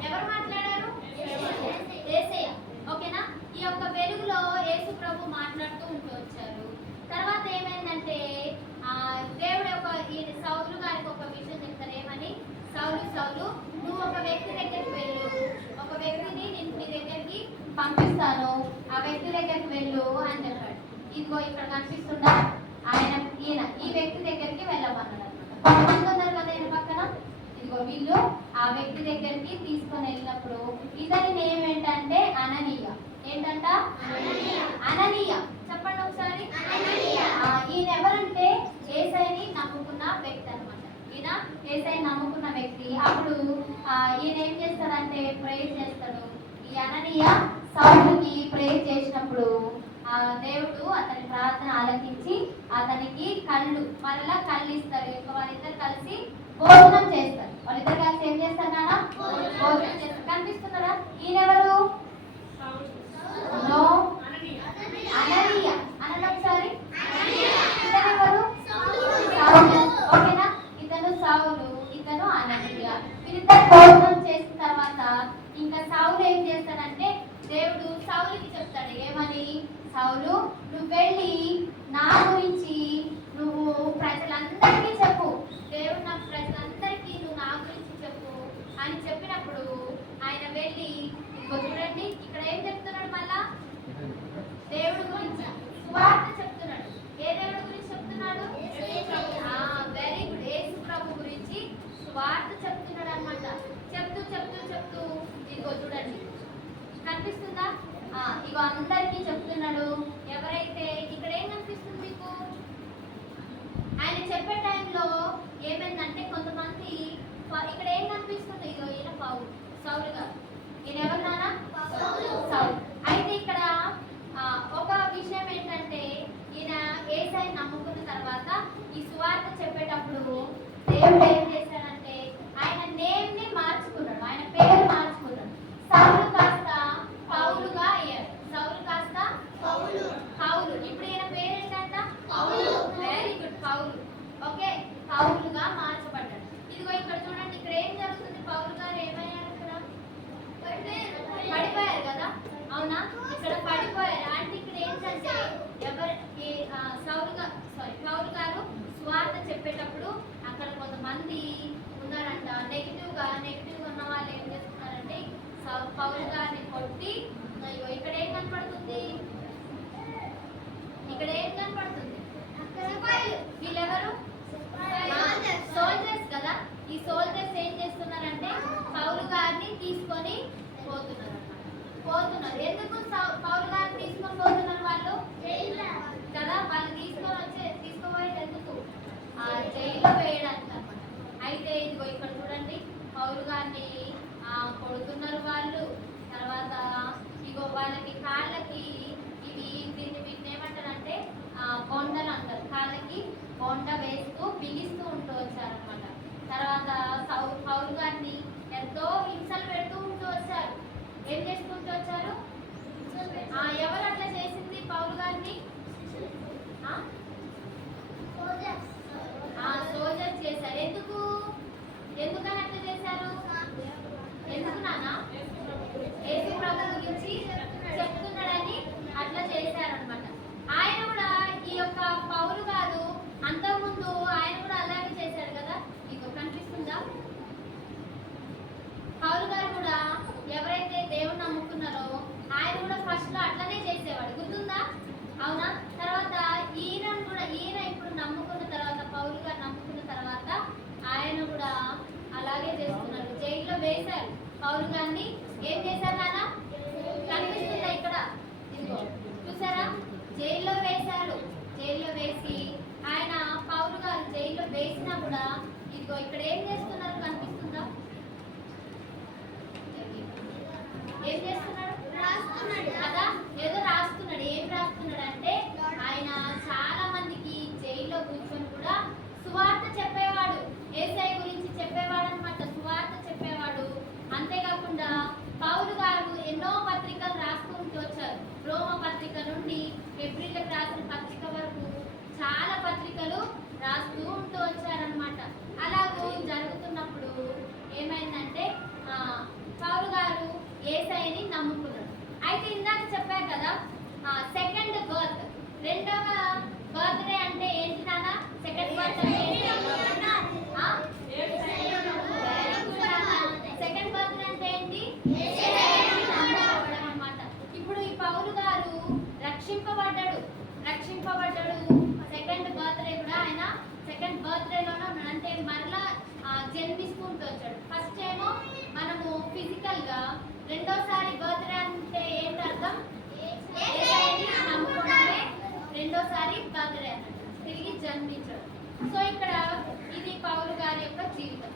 ఎవరు మాట్లాడారు? యేసయ్య. ఓకేనా? ఈ యొక్క వెలుగులో యేసు ప్రభు మాట్లాడుతూ ఉంటూ వచ్చారు. తర్వాత ఏమైందంటే దేవుడు ఈ సౌలు గారికి ఒక విషయం చెప్తారు. ఏమని? సౌలు సౌలు, నువ్వు ఒక వ్యక్తి దగ్గరికి వెళ్ళు, ఒక వ్యక్తిని నేను నీ దగ్గరికి పంపిస్తాను, ఆ వ్యక్తి దగ్గరికి వెళ్ళు అని చెప్పాడు. ఇదిగో ఇక్కడ కనిపిస్తుందా ఈ వ్యక్తి దగ్గరికి వెళ్ళమన్నాడు అనమాట. కొంతమంది ఉన్నారు కదా ఈయన పక్కన, ఇదిగో వీళ్ళు ఆ వ్యక్తి దగ్గరికి తీసుకొని వెళ్ళినప్పుడు ఇతని నేమ్ ఏంటంటే అననీయ. ఏంటంట? అననీయ. చెప్పండి ఒకసారి. ఈయన ఎవరంటే యేసయ్యని నమ్ముకున్న వ్యక్తి అనమాట. ఈయన యేసయ్యని నమ్ముకున్న వ్యక్తి. అప్పుడు ఈయన ఏం చేస్తాడంటే ప్రేయర్ చేస్తాడు. ఈ అననీయ సౌలుకి ప్రేయర్ చేసినప్పుడు దేవుడు అతని ప్రార్థన ఆలకించి అతనికి మరలా కళ్ళు ఇస్తారు. ఇంకా వాళ్ళిద్దరు కలిసి భోజనం చేస్తారు. వాళ్ళిద్దరు కలిసి ఏం చేస్తారు నాన్న? భోజనం చేస్తారు. కనిపిస్తున్నారా? ఈయనెవరు? అననీయ. అనండి ఒకసారి. ఇతనెవరు? ఓకేనా? ఇతను సౌలు, ఇతను అననీయ. వీరిద్దరు భోజనం చేసిన తర్వాత ఇంకా సౌలు ఏం చేస్తాడంటే దేవుడు సౌలుకి చెప్తాడు. ఏమని? సౌలు, నువ్వు వెళ్ళి నా గురించి నువ్వు ప్రజలందరికీ చెప్పు. దేవుడు నాకు ప్రజలందరికీ నువ్వు నా గురించి చెప్పు అని చెప్పినప్పుడు ఆయన వెళ్ళి చూడండి ఇక్కడ ఏం చెప్తున్నాడు? మళ్ళా దేవుడు గురించి సువార్త చెప్తున్నాడు. ఏ దేవుడు గురించి చెప్తున్నాడు? Very good. యేసు ప్రభు గురించి సువార్త చెప్తున్నాడు అనమాట. చెప్తూ చెప్తూ చెప్తూ ఇదిగో చూడండి కనిపిస్తుందా? ఇగో అందరికీ చెప్తున్నాడు. ఎవరైతే ఇక్కడ ఏం కనిపిస్తుంది మీకు? ఆయన చెప్పే టైంలో ఏమైందంటే కొంతమంది ఇక్కడ ఏం కనిపిస్తుంది? ఇగో ఈయన సౌలు గారు. ఈయన ఎవరు నాన్న? సౌలు. అయితే ఇక్కడ ఒక విషయం ఏంటంటే ఈయన యేసయ్యని నమ్ముకున్న తర్వాత ఈ సువార్త చెప్పేటప్పుడు దేవుడు ఏం చేశాడంటే ఆయన నేమ్ ని మార్చుకున్నాడు, ఆయన పేరు మార్చుకున్నాడు. సౌలు కాస్త పౌలుగా అయ్యాడు. సౌలు కాస్త పౌలు. ఇప్పుడు ఈయన పేరేంటంట? వెరీ గుడ్, పౌలు. ఓకే, పౌలుగా మార్చబడ్డాడు. ఇదిగో ఇక్కడ చూడండి, ఇక్కడ ఏం జరుగుతుంది? పౌలు గారు ఏమయ్యారు? ఇక్కడ పడిపోయారు కదా, అవునా? ఇక్కడ పడిపోయారు అంటే ఇక్కడ ఏంటంటే పౌలు గారు స్వార్థ చెప్పేటప్పుడు అక్కడ కొంతమంది ఉన్నారంట. నెగిటివ్ గా ఉన్న వాళ్ళు ఏం చేస్తున్నారంటే పౌలు గారిని కొట్టి ఇక్కడ ఏం కనపడుతుంది? ఇక్కడ ఏం కనపడుతుంది? వీళ్ళెవరు? సోల్జర్స్ కదా. ఈ సోల్జర్స్ ఏం చేస్తున్నారంటే పౌలు గారిని తీసుకొని పోతున్నారు. ఎందుకు పౌలు గారిని తీసుకొని తీసుకొని పోతున్నారు వాళ్ళు కదా, వాళ్ళు తీసుకుపోయేది ఎందుకు? జైల్లో వేయడానికి అన్నమాట. అయితే ఇదిగో ఇక్కడ చూడండి, పౌలు గారిని కొడుతున్నారు వాళ్ళు. తర్వాత ఇగో వాళ్ళకి కాళ్ళకి వీటిని ఏమంటారంటే బొండలు అంటారు. కాళ్ళకి బొండ వేస్తూ బిగిస్తూ ఉంటూ వచ్చారనమాట. తర్వాత పౌలు గారిని ఎంతో హింసలు పెడుతూ ఉంటూ వచ్చారు. ఏం చేసుకుంటూ వచ్చారు? ఎవరు అట్లా చేసింది పౌలు గారిని? సోల్జర్స్ చేశారు. ఎందుకని అట్లా చేశారు? ఎందుకు నాన్న? యేసు ప్రభు గురించి చెప్తున్నాడని అట్లా చేశారనమాట. ఆయన కూడా ఈ యొక్క పౌలు గారు అంతకుముందు ఆయన కూడా అలాగే చేశారు కదా. మీకు కనిపిస్తుందా? పౌలు గారు కూడా ఎవరైతే దేవుణ్ణి నమ్ముకున్నారో ఆయన కూడా ఫస్ట్ లో అట్లనే చేసేవాడు, గుర్తుందా? అవునా? తర్వాత ఈయన ఇప్పుడు నమ్ముకున్న తర్వాత, పౌలు గారు నమ్ముకున్న తర్వాత ఆయన కూడా అలాగే చేస్తున్నారు. జైల్లో వేశారు పౌలు గారిని. ఏం చేశారు నాన్న? కనిపిస్తుందా ఇక్కడ? ఇదిగో చూసారా, జైల్లో వేశారు. జైల్లో వేసి ఆయన పౌలు గారు జైల్లో వేసినా కూడా ఇదిగో ఇక్కడ ఏం చేస్తున్నారు కనిపిస్తుందా? ఏం చేస్తున్నాడు? రాస్తున్నాడు కదా, ఏదో రాస్తున్నాడు. ఏం రాస్తున్నాడు అంటే ఆయన చాలా మందికి జైల్లో కూర్చొని కూడా సువార్త చెప్పేవాడు. యేసయ్య గురించి చెప్పేవాడు అనమాట, సువార్త చెప్పేవాడు. అంతేకాకుండా పౌలు గారు ఎన్నో పత్రికలు రాసుకుంటూ వచ్చారు. రోమ పత్రిక నుండి ఎబ్రిలకు రాసిన పత్రిక వరకు చాలా పత్రికలు రాస్తూ ఉంటూ వచ్చారనమాట. అలాగూ జరుగుతున్నప్పుడు ఏమైందంటే పౌలు గారు యేసయ్యని నమ్ముకున్నాడు. అయితే ఇందాక చెప్పారు కదా, సెకండ్ బర్త్, రెండవ బర్త్డే అంటే ఏంటి నాన్న? సెకండ్ బర్త్ అంటే సెకండ్ బర్త్డే అంటే ఏంటి? అన్నమాట. ఇప్పుడు ఈ పౌలు గారు రక్షింపబడ్డాడు. సెకండ్ బర్త్డే కూడా ఆయన సెకండ్ బర్త్డేలోనే ఉన్నాడు. అంటే మరలా జన్మిస్తుంటూ వచ్చాడు. ఫస్ట్ ఏమో మనము ఫిజికల్ గా, రెండోసారి బర్త్డే అంటే ఏంటి అర్థం? నమ్ముకోవడమే రెండోసారి బర్త్డే అన్నట్టు, తిరిగి జన్మించడం. సో ఇక్కడ ఇది పౌలు గారి యొక్క జీవితం.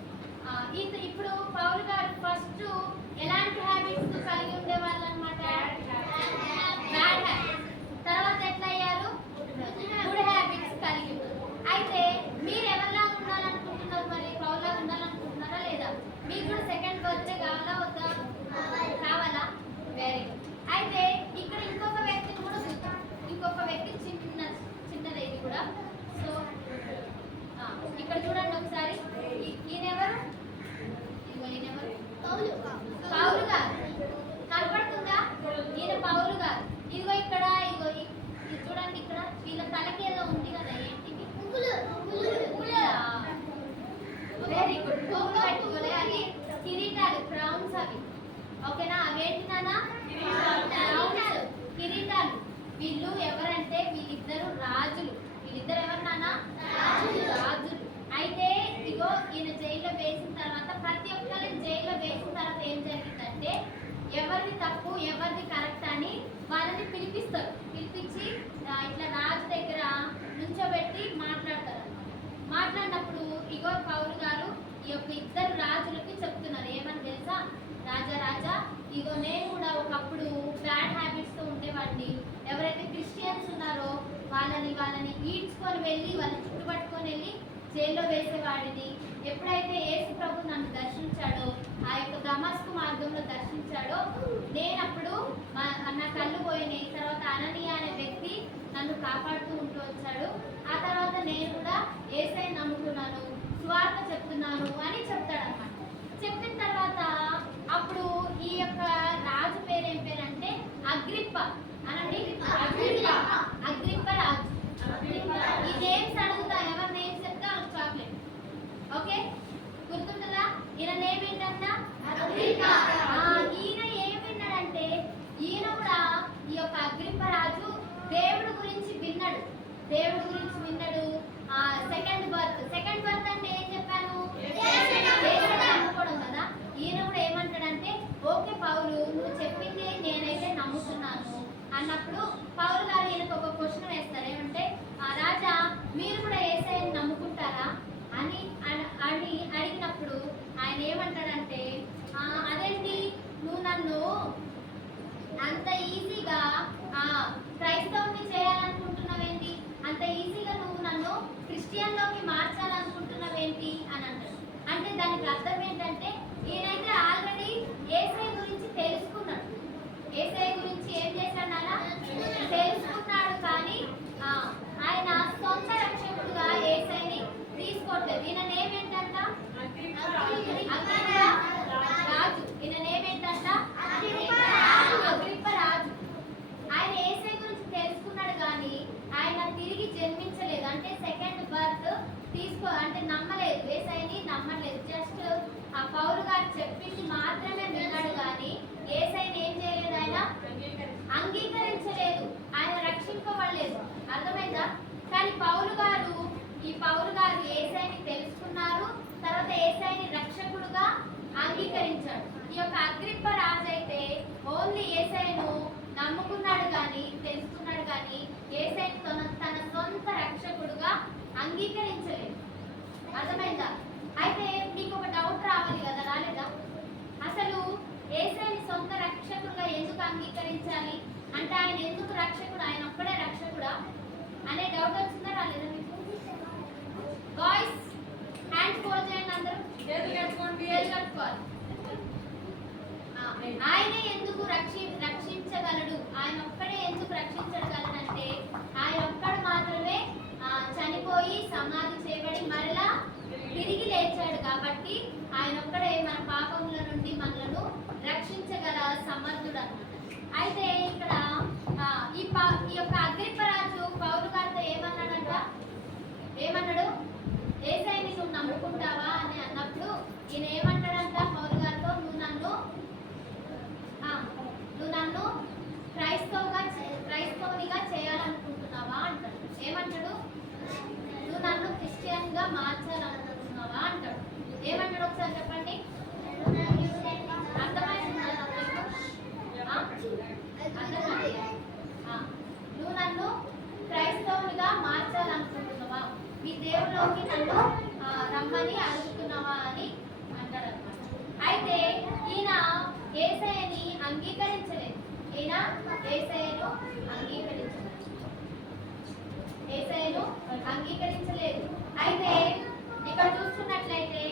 ఇప్పుడు పౌలు గారు ఫస్ట్ ఎలాంటి హ్యాబిట్స్ కలిగి ఉండేవాళ్ళు అనమాట? Bad habits. తర్వాత ఎట్లా అయ్యారు? గుడ్ హ్యాబిట్స్ కలిగి ఉన్నారు. అయితే మీరు ఎవరిలాగా ఉండాలనుకుంటున్నారు? మరి పౌరులాగా ఉండాలనుకుంటున్నారా లేదా? మీకు కూడా సెకండ్ బర్త్డే కావాలా వద్దా? కావాలా? Very good. అయితే ఇక్కడ ఇంకొక వ్యక్తిని కూడా చూద్దాం. ఇంకొక వ్యక్తి చిన్నది ఇది కూడా. సో ఇక్కడ చూడండి ఒకసారి, ఈయనెవరు? పౌలు గారు కనపడుతుందా? ఈయన పౌలు గారు. ఇదిగో ఇక్కడ ఇది చూడండి, ఇక్కడ వీళ్ళ తలకి ఏదో ఉంది కదా, ఏంటిది? Very good. కోపు పెట్టుకోలే, అది కిరీటాలు, క్రౌన్స్ అవి. ఓకేనా? అవేంటి నాన్న? కిరీటాలు. వీళ్ళు ఎవరంటే వీళ్ళిద్దరు రాజులు. వీళ్ళిద్దరు ఎవరు నాన్న? రాజులు. అయితే ఇగో ఈయన జైల్లో వేసిన తర్వాత, ప్రతి ఒక్కరిని జైల్లో వేసిన తర్వాత ఏం జరిగిందంటే ఎవరిది తప్పు ఎవరిది కరెక్ట్ అని వాళ్ళని పిలిపిస్తారు. పిలిపించి ఇట్లా రాజు దగ్గర నుంచోబెట్టి మాట్లాడతారు అన్నమాట. మాట్లాడినప్పుడు ఇగో పౌలు గారు ఈ యొక్క ఇద్దరు రాజులకి చెప్తున్నారు. ఏమని తెలుసా? రాజా, ఇగో నేను కూడా ఒకప్పుడు బ్యాడ్ హ్యాబిట్స్ తో ఉండేవాడిని. ఎవరైతే క్రిస్టియన్స్ ఉన్నారో వాళ్ళని ఈడ్చుకొని వెళ్ళి, వాళ్ళని చుట్టుపట్టుకొని వెళ్ళి జైల్లో వేసేవాడిని. ఎప్పుడైతే యేసు ప్రభు నన్ను దర్శించాడో, ఆ యొక్క దమస్కు మార్గంలో దర్శించాడో, నేనప్పుడు నా కళ్ళు పోయినాయి. తర్వాత అననీయ అనే వ్యక్తి నన్ను కాపాడుతూ ఉంటూ వచ్చాడు. ఆ తర్వాత నేను కూడా యేసయ్యని నమ్ముకున్నాను, సువార్త చెప్తున్నాను అని చెప్తాడన్నమాట. చెప్పిన తర్వాత అప్పుడు ఈ యొక్క రాజు పేరు ఏం పేరంటే అగ్రిప్ప అనండి. అగ్రిప్ప రాజు. ఈ నేమ్స్ అడుగుతా, ఎవరి నేమ్స్ చెప్తే వాళ్ళకి చాక్లెట్. ఓకే, గుర్తుంటుందా? ఈయన నేమ్ ఏంటంటే ఈయన ఏం విన్నాడంటే, ఈయన కూడా ఈ యొక్క అగ్రిప్ప రాజు దేవుడి గురించి విన్నాడు. సెకండ్ బర్త్ అంటే ఏం చెప్పాను? నమ్ముకోవడం కదా. ఈయన కూడా ఏమంటాడంటే, ఓకే పౌలు, నువ్వు చెప్పింది నేనైతే నమ్ముతున్నాను అన్నప్పుడు గారు చెప్పింది మాత్రమే విన్నాడు కానీ యేసయ్యని ఏం చేయలేదు, ఆయన అంగీకరించలేదు, ఆయన రక్షింపబడలేదు. అర్థమైందా? కానీ పౌలు గారు యేసయ్యని తెలుసుకున్నారు, తర్వాత యేసయ్యని రక్షకుడుగా అంగీకరించాడు. ఈ యొక్క అగ్రిప్ప రాజు అయితే ఓన్లీ యేసయ్యను నమ్ముకున్నాడు కానీ తెలుసుకున్నాడు కానీ యేసయ్యను తన సొంత రక్షకుడుగా అంగీకరించలేదు. అర్థమైందా? అయితే మీకు ఒక డౌట్ రావాలి కదా, రాలేదా? అసలు యేసయ్యని సొంత రక్షకుడుగా ఎందుకు అంగీకరించాలి అంటే ఆయన ఎందుకు రక్షకుడు, ఆయన ఒక్కడే రక్షకుడా అనే డౌట్ వచ్చిందా, రాలేదా మీకు? బాయ్స్ హ్యాండ్స్ ఫోల్డ్ చేయండి, అందరూ చేతులు కట్టుకోవాలి. ఆయనే ఎందుకు రక్షించగలడు, ఆయన ఒక్కడే ఎందుకు రక్షించగలడంటే ఆయన ఒక్కడు మాత్రమే చనిపోయి సమాధి చేయబడి మరలా తిరిగి లేచాడు కాబట్టి ఆయన ఒక్కడే మన పాపముల నుండి మనలను రక్షించగల సమర్థుడు అన్నమాట. అయితే ఇక్కడ ఈ యొక్క అగ్రిప్ప రాజు పౌలు గారితో ఏమన్నాడు? యేసయ్యని నువ్వు నమ్ముకుంటావా అని అన్నప్పుడు ఈయన ఏమంటాడంట పౌలు గారితో, నువ్వు నన్ను క్రైస్తవునిగా చేయాలనుకుంటున్నావా అంటాడు. ఏమంటాడు? నువ్వు నన్ను క్రిస్టియన్ గా మార్చాలనుకుంటున్నావా అంటాడు. ఏమంటాడు ఒకసారి చెప్పండి. అర్థమైందా? నువ్వు నన్ను క్రైస్తవునిగా మార్చాలనుకుంటున్నావా, మీ దేవులోకి నన్ను రమ్మని అడుగుతున్నావా అని అంటాడు అన్నమాట. అయితే ఈయన యేసయ్యని అంగీకరించలేదు. అయితే ఇక్కడ చూసుకున్నట్లయితే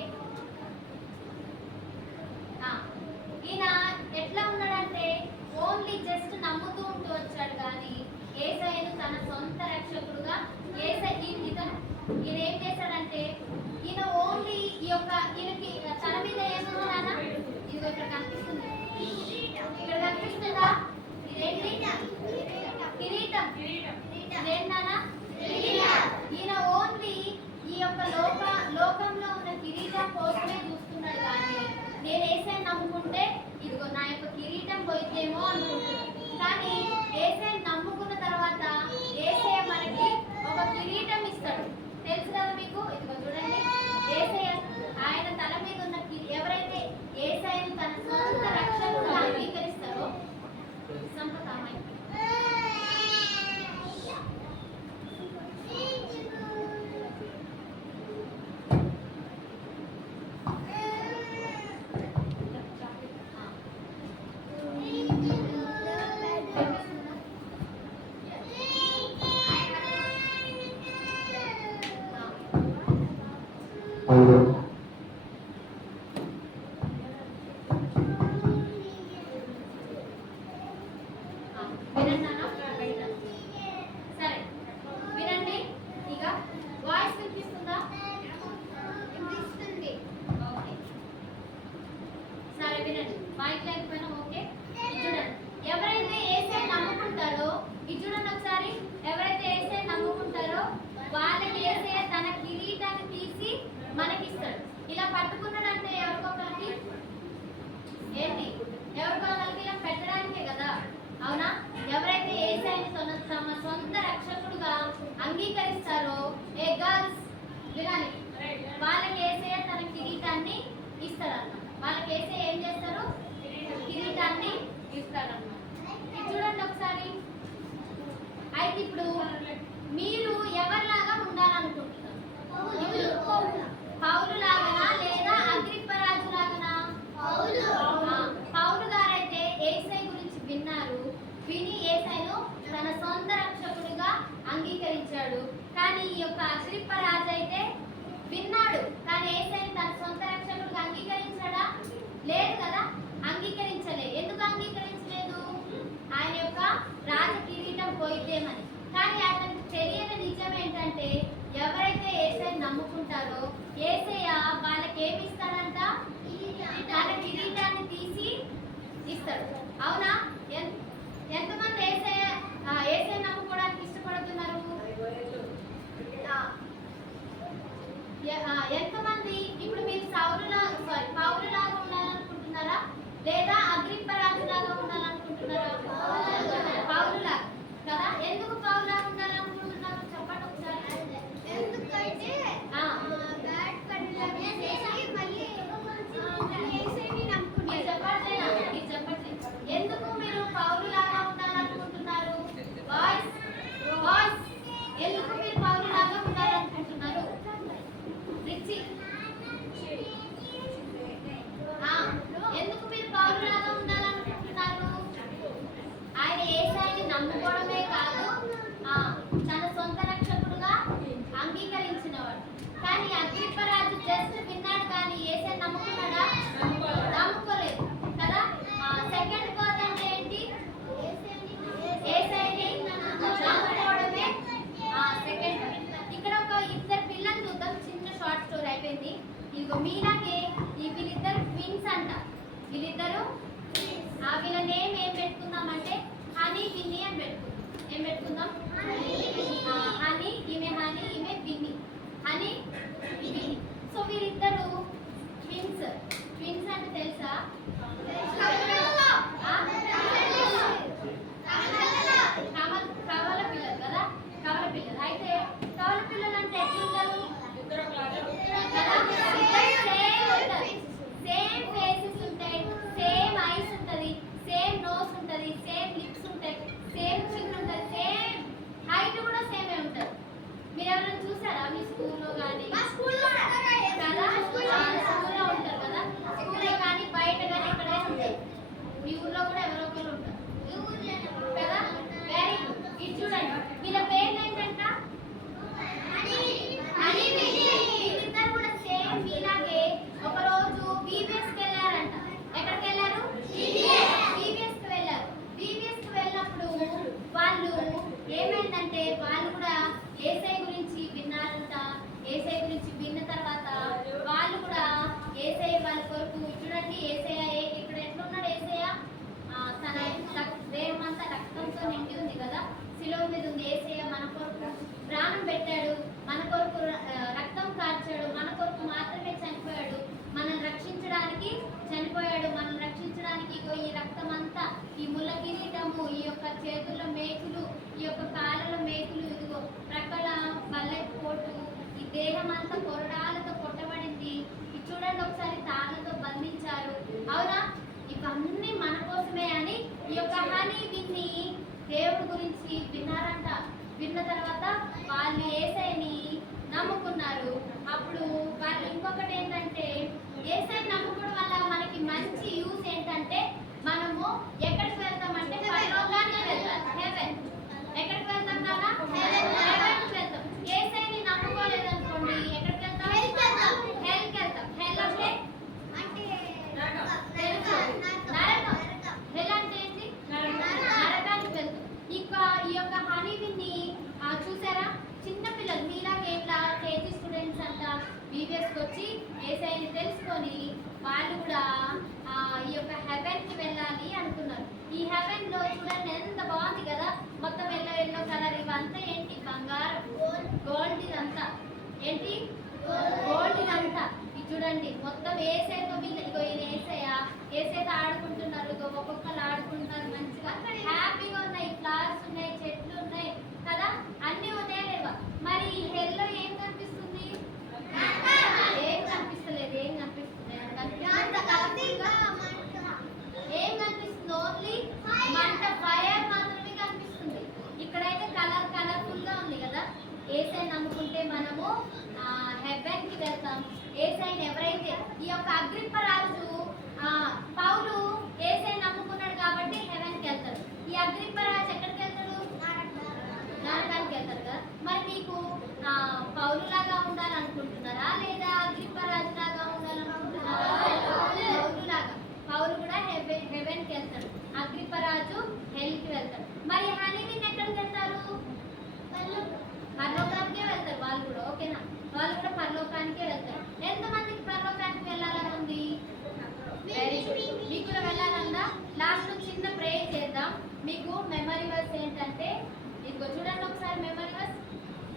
ఈయన ఎట్లా ఉన్నాడంటే ఓన్లీ జస్ట్ నమ్ముతూ ఉంటూ వచ్చాడు కానీ యేసయ్యను తన సొంత రక్షకుడుగా ఈయన ఏం చేశాడంటే ఈయన ఓన్లీ ఈయనకి తన మీద ఏముందా, ఇది ఇక్కడ కనిపిస్తుంది, ఇక్కడ కనిపిస్తుందా, ఇదేంటి? కిరీటం. ఇదేంటనా? ఈయన ఓన్లీ ఈ యొక్క లోకంలో ఉన్న కిరీటం కోసమే చూస్తున్నాడు కానీ నేను యేసయ్యని నమ్ముకుంటే ఇదిగో నా యొక్క కిరీటం పోయితేమో అనుకుంటున్నాను. కానీ యేసయ్యని నమ్ముకున్న తర్వాత యేసయ్య మనకి ఒక కిరీటం ఇస్తాడు. తెలుసు కదా మీకు? ఇదిగో చూడండి, యేసయ్య ఆయన తల మీద ఉన్న ఎవరైతే యేసయ్యను తన సొంత రక్షకుడుగా అంగీకరిస్తారో వాళ్ళకి యేసయ్య తన కిరీటాన్ని తీసి మనకిస్తాడు. ఇలా పట్టుకున్నాడంటే ఎవరికొకరికి ఏంటి, ఎవరికొకరికి ఇలా పెట్టడానికే కదా, అవునా? ఎవరైతే యేసయ్యని తమ సొంత రక్షకుడుగా అంగీకరిస్తారో గర్ల్స్ వినాలి, వాళ్ళకి యేసయ్య తన కిరీటాన్ని ఇస్తాడన్నమాట. వాళ్ళకి యేసయ్య ఏం చేస్తారు? కిరీటాన్ని ఇస్తాడన్నమాట. చూడండి ఒకసారి. అయితే ఇప్పుడు మీరు ఎవరిలాగా ఉండాలనుకుంటున్నారు? పౌలు లాగానా లేదా అగ్రిప్ప రాజు లాగానా? పౌలు గారైతే యేసయ్య గురించి విన్నారు, విని యేసయ్యను తన సొంత రక్షకుడిగా అంగీకరించాడు. కానీ ఈ యొక్క అగ్రిప్ప రాజు అయితే విన్నాడు కానీ యేసయ్యను తన సొంత రక్షకుడిగా అంగీకరించాడా? లేదు కదా, అంగీకరించలేదు. ఎందుకు అంగీకరించలేదు? ఆయన యొక్క రాజ కిరీటం పోయితేమని. కానీ అతనికి తెలియని నిజం ఏంటంటే ఎవరైతే యేసయ్యని నమ్ముకుంటారో యేసయ్య వాళ్ళకి ఏమి ఇస్తాడంట? తన కిరీటాన్ని తీసి ఇస్తాడు. అవునా? ఎంతమంది యేసయ్య నమ్ముకోవడానికి ఇష్టపడుతున్నారు? ఎంతమంది ఇప్పుడు మీరు పౌలులాగా ఉన్నారా లేదా అగ్రిప్ప రాజులాగా ఉండాలనుకుంటున్నారా? పౌలులా కదా. ఎందుకు పౌలులా ఉండాలనుకుంటున్నారు చెప్పండి ఒకసారి. ఎందుకంటే బ్యాడ్ కంట్రీ చేసి మళ్ళీ యేసుని నమ్ముకున్నారు. చెప్పండి ఎందుకు మీరు పౌలులాగా ఉండాలనుకుంటున్నారు? వాయిస్ వాయిస్ ఎందుకు మీరు పౌలులాగా ఉండాలనుకుంటున్నారు? రిచి ఎందుకు మీరు పౌలులాగా ఉండాలనుకుంటున్నారు? ఆయన యేసయ్యని నమ్ముకోవడమే కాదు తన సొంత రక్షకుడుగా అంగీకరించినవాడు. కానీ అగ్రిప్ప రాజు జస్ట్ విన్నాడు కానీ యేసయ్యని నమ్ముకున్నాడా? నమ్ముకోలేదు కదా. సెకండ్ కోట్ అంటే ఏంటి? యేసయ్యని నమ్ముకోవడమే సెకండ్. ఇక్కడ ఒక ఇద్దరు పిల్లలు చూద్దాం. చిన్న షార్ట్ స్టోరీ అయిపోయింది. ఇదిగో మీలాగే వీళ్ళిద్దరు ట్విన్స్ అంట. వీళ్ళిద్దరు వీళ్ళ నేమ్ ఏం పెట్టుకుందామంటే హనీ విన్నీ అని పెట్టుకుందాం. ఏం పెట్టుకుందాం? హనీ, ఈమె హనీ, ఈమె విన్నీ. Honey Winnie. సో వీళ్ళిద్దరు ట్విన్స్. ట్విన్స్ అంటే తెలుసా? కవల పిల్లలు కదా. కవల పిల్లలు అయితే కవల పిల్లలు అంటే ఎట్లుంటారు? సేమ్ ఫేసెస్ ఉంటాయి, సేమ్ ఐస్ ఉంటుంది, సేమ్ నోస్ ఉంటుంది, సేమ్ లిప్స్ ఉంటాయి, సేమ్ చిన్ ఉంటుంది, సేమ్ హైట్ కూడా సేమే ఉంటుంది. మీరు ఎవరైనా చూసారా మీ స్కూల్లో కానీ? స్కూల్లో ఉంటారు కదా. స్కూల్లో కానీ బయట కానీ ఎక్కడైనా ఉంటారు. మీ ఊర్లో కూడా ఎవరో ఒకరు ఉంటారు కదా. Very good. ఇది చూడండి వీళ్ళ పేర్లు ఏంటంట? వీళ్ళిద్దరు కూడా సేమ్ మీలాగే ఒకరోజు బీబీఎస్కి వెళ్ళారంట. ఎక్కడికి వెళ్ళారు? బీబీఎస్కి వెళ్ళారు. బీబీఎస్కి వెళ్ళినప్పుడు వాళ్ళు ఏమైందంటే వాళ్ళు కూడా యేసయ్య గురించి విన్నారంట. యేసయ్య గురించి విన్న తర్వాత వాళ్ళు కూడా యేసయ్య వాళ్ళ కొరకు చూడండి. యేసయ్య ఇక్కడ ఎట్లున్నాడు? యేసయ్య తన దేహం అంతా రక్తంతో నిండి ఉంది కదా. శిలువ మీద ఉంది. యేసయ్య మన కొరకు ప్రాణం పెట్టాడు, మన కొరకు రక్తం కార్చాడు, మన కొరకు మాత్రమే చనిపోయాడు, మనల్ని రక్షించడానికి చనిపోయాడు. మనం రక్షించడానికి ఈ రక్తం అంతా, ఈ ముళ్ళ కిరీటము, ఈ యొక్క చేతుల్లో మేకులు, ఈ యొక్క కాళ్ళలో మేకులు, ఇదిగో ప్రక్కల బల్లెపోటు, ఈ దేహం అంతా కొరడాలతో కొట్టబడింది. ఇది చూడండి ఒకసారి తాళ్ళతో బంధించారు. అవునా? ఇవన్నీ మన కోసమే అని ఈ యొక్క హనీ విన్ని దేవుడి గురించి విన్నారంట. విన్న తర్వాత వాళ్ళు యేసయ్యని నమ్ముకున్నారు. అప్పుడు వాళ్ళు ఇంకొకటి ఏంటంటే యేసయ్యని నమ్ముకోవడం వల్ల మనకి మంచి యూస్ ఏంటంటే మనము ఎక్కడికి వెళ్తామంటే పరలోకానికి వెళ్తాం. హెవెన్. ఎక్కడికి వెళ్తాం కదా? హెవెన్కి వెళ్తాం. యేసయ్యని నమ్ముకోలేదనుకోండి ఎక్కడికి వెళ్తాం? హెల్కి వెళ్తాం. హెల్ అంటే నరకం. హెల్ అంటే ఏంటి? నరకానికి వెళ్తాం. ఈ యొక్క హనీవిని చూసారా? చిన్న పిల్లలు మీలాగే ఇట్లా కేజీ స్టూడెంట్స్ అంట బీబీఎస్కి వచ్చి యేసయ్యని తెలుసుకొని వాళ్ళు కూడా ఈ యొక్క హెవెన్కి వెళ్ళాలి అనుకున్నారు. ఈ హెవెన్లో చూడండి ఎంత బాగుంది కదా. మొత్తం ఎల్లో ఎల్లో కలర్. ఇవంతా ఏంటి? బంగారం, గోల్డ్. ఇదంతా ఏంటి? గోల్డ్. ఇదంతా ఇది చూడండి మొత్తం యేసయ్యతో వీళ్ళు ఇగో ఈయన యేసయ్యతో ఆడుకుంటున్నారు. ఇగో ఒక్కొక్కరు ఆడుకుంటున్నారు. మంచిగా హ్యాపీగా ఉన్నాయి. ఫ్లవర్స్ ఉన్నాయి, చెట్లు ఉన్నాయి కదా. అన్ని ఉన్నాయా లేవా? మరి ఈ హెల్లో ఏం కనిపిస్తుంది? ఏం కనిపిస్తలేదు. ఏం కనిపిస్తుంది? ఏం కనిపిస్తుంది? ఓన్లీ మంట, ఫైర్ మాత్రమే కనిపిస్తుంది. ఇక్కడైతే కలర్ఫుల్ గా ఉంది కదా. యేసయ్యని నమ్ముకుంటే మనము హెవెన్కి వెళ్తాం. యేసయ్యని ఎవరైతే ఈ యొక్క అగ్రిప్ప రాజు పౌలు యేసయ్యని నమ్ముకున్నాడు కాబట్టి హెవెన్కి వెళ్తాడు. ఈ అగ్రిప్ప రాజు ఎక్కడికి వెళ్తాడు? నరకానికి వెళ్తారు కదా. మరి మీకు పౌలులాగా ఉండాలనుకుంటున్నారా లేదా అగ్రిప్ప రాజు లాగా ఉండాలనుకుంటున్నారా? పౌలులాగా. పౌలు కూడా హెవెన్కి వెళ్తాడు, అగ్రిప్ప రాజు హెల్కి వెళ్తాడు. మరి హనీవిన్ ఎక్కడికి వెళ్తారు? పరలోకానికే వెళ్తారు వాళ్ళు కూడా. ఓకేనా? వాళ్ళు కూడా పరలోకానికే వెళ్తారు. ఎంతమందికి పరలోకానికి వెళ్ళాలని ఉంది? మీకు కూడా వెళ్ళాలన్నా లాస్ట్ చిన్న ప్రేయర్ చేద్దాం. మీకు మెమరీ వర్స్ ఏంటంటే ఇదిగో చూడండి ఒకసారి మెమరీ వర్స్.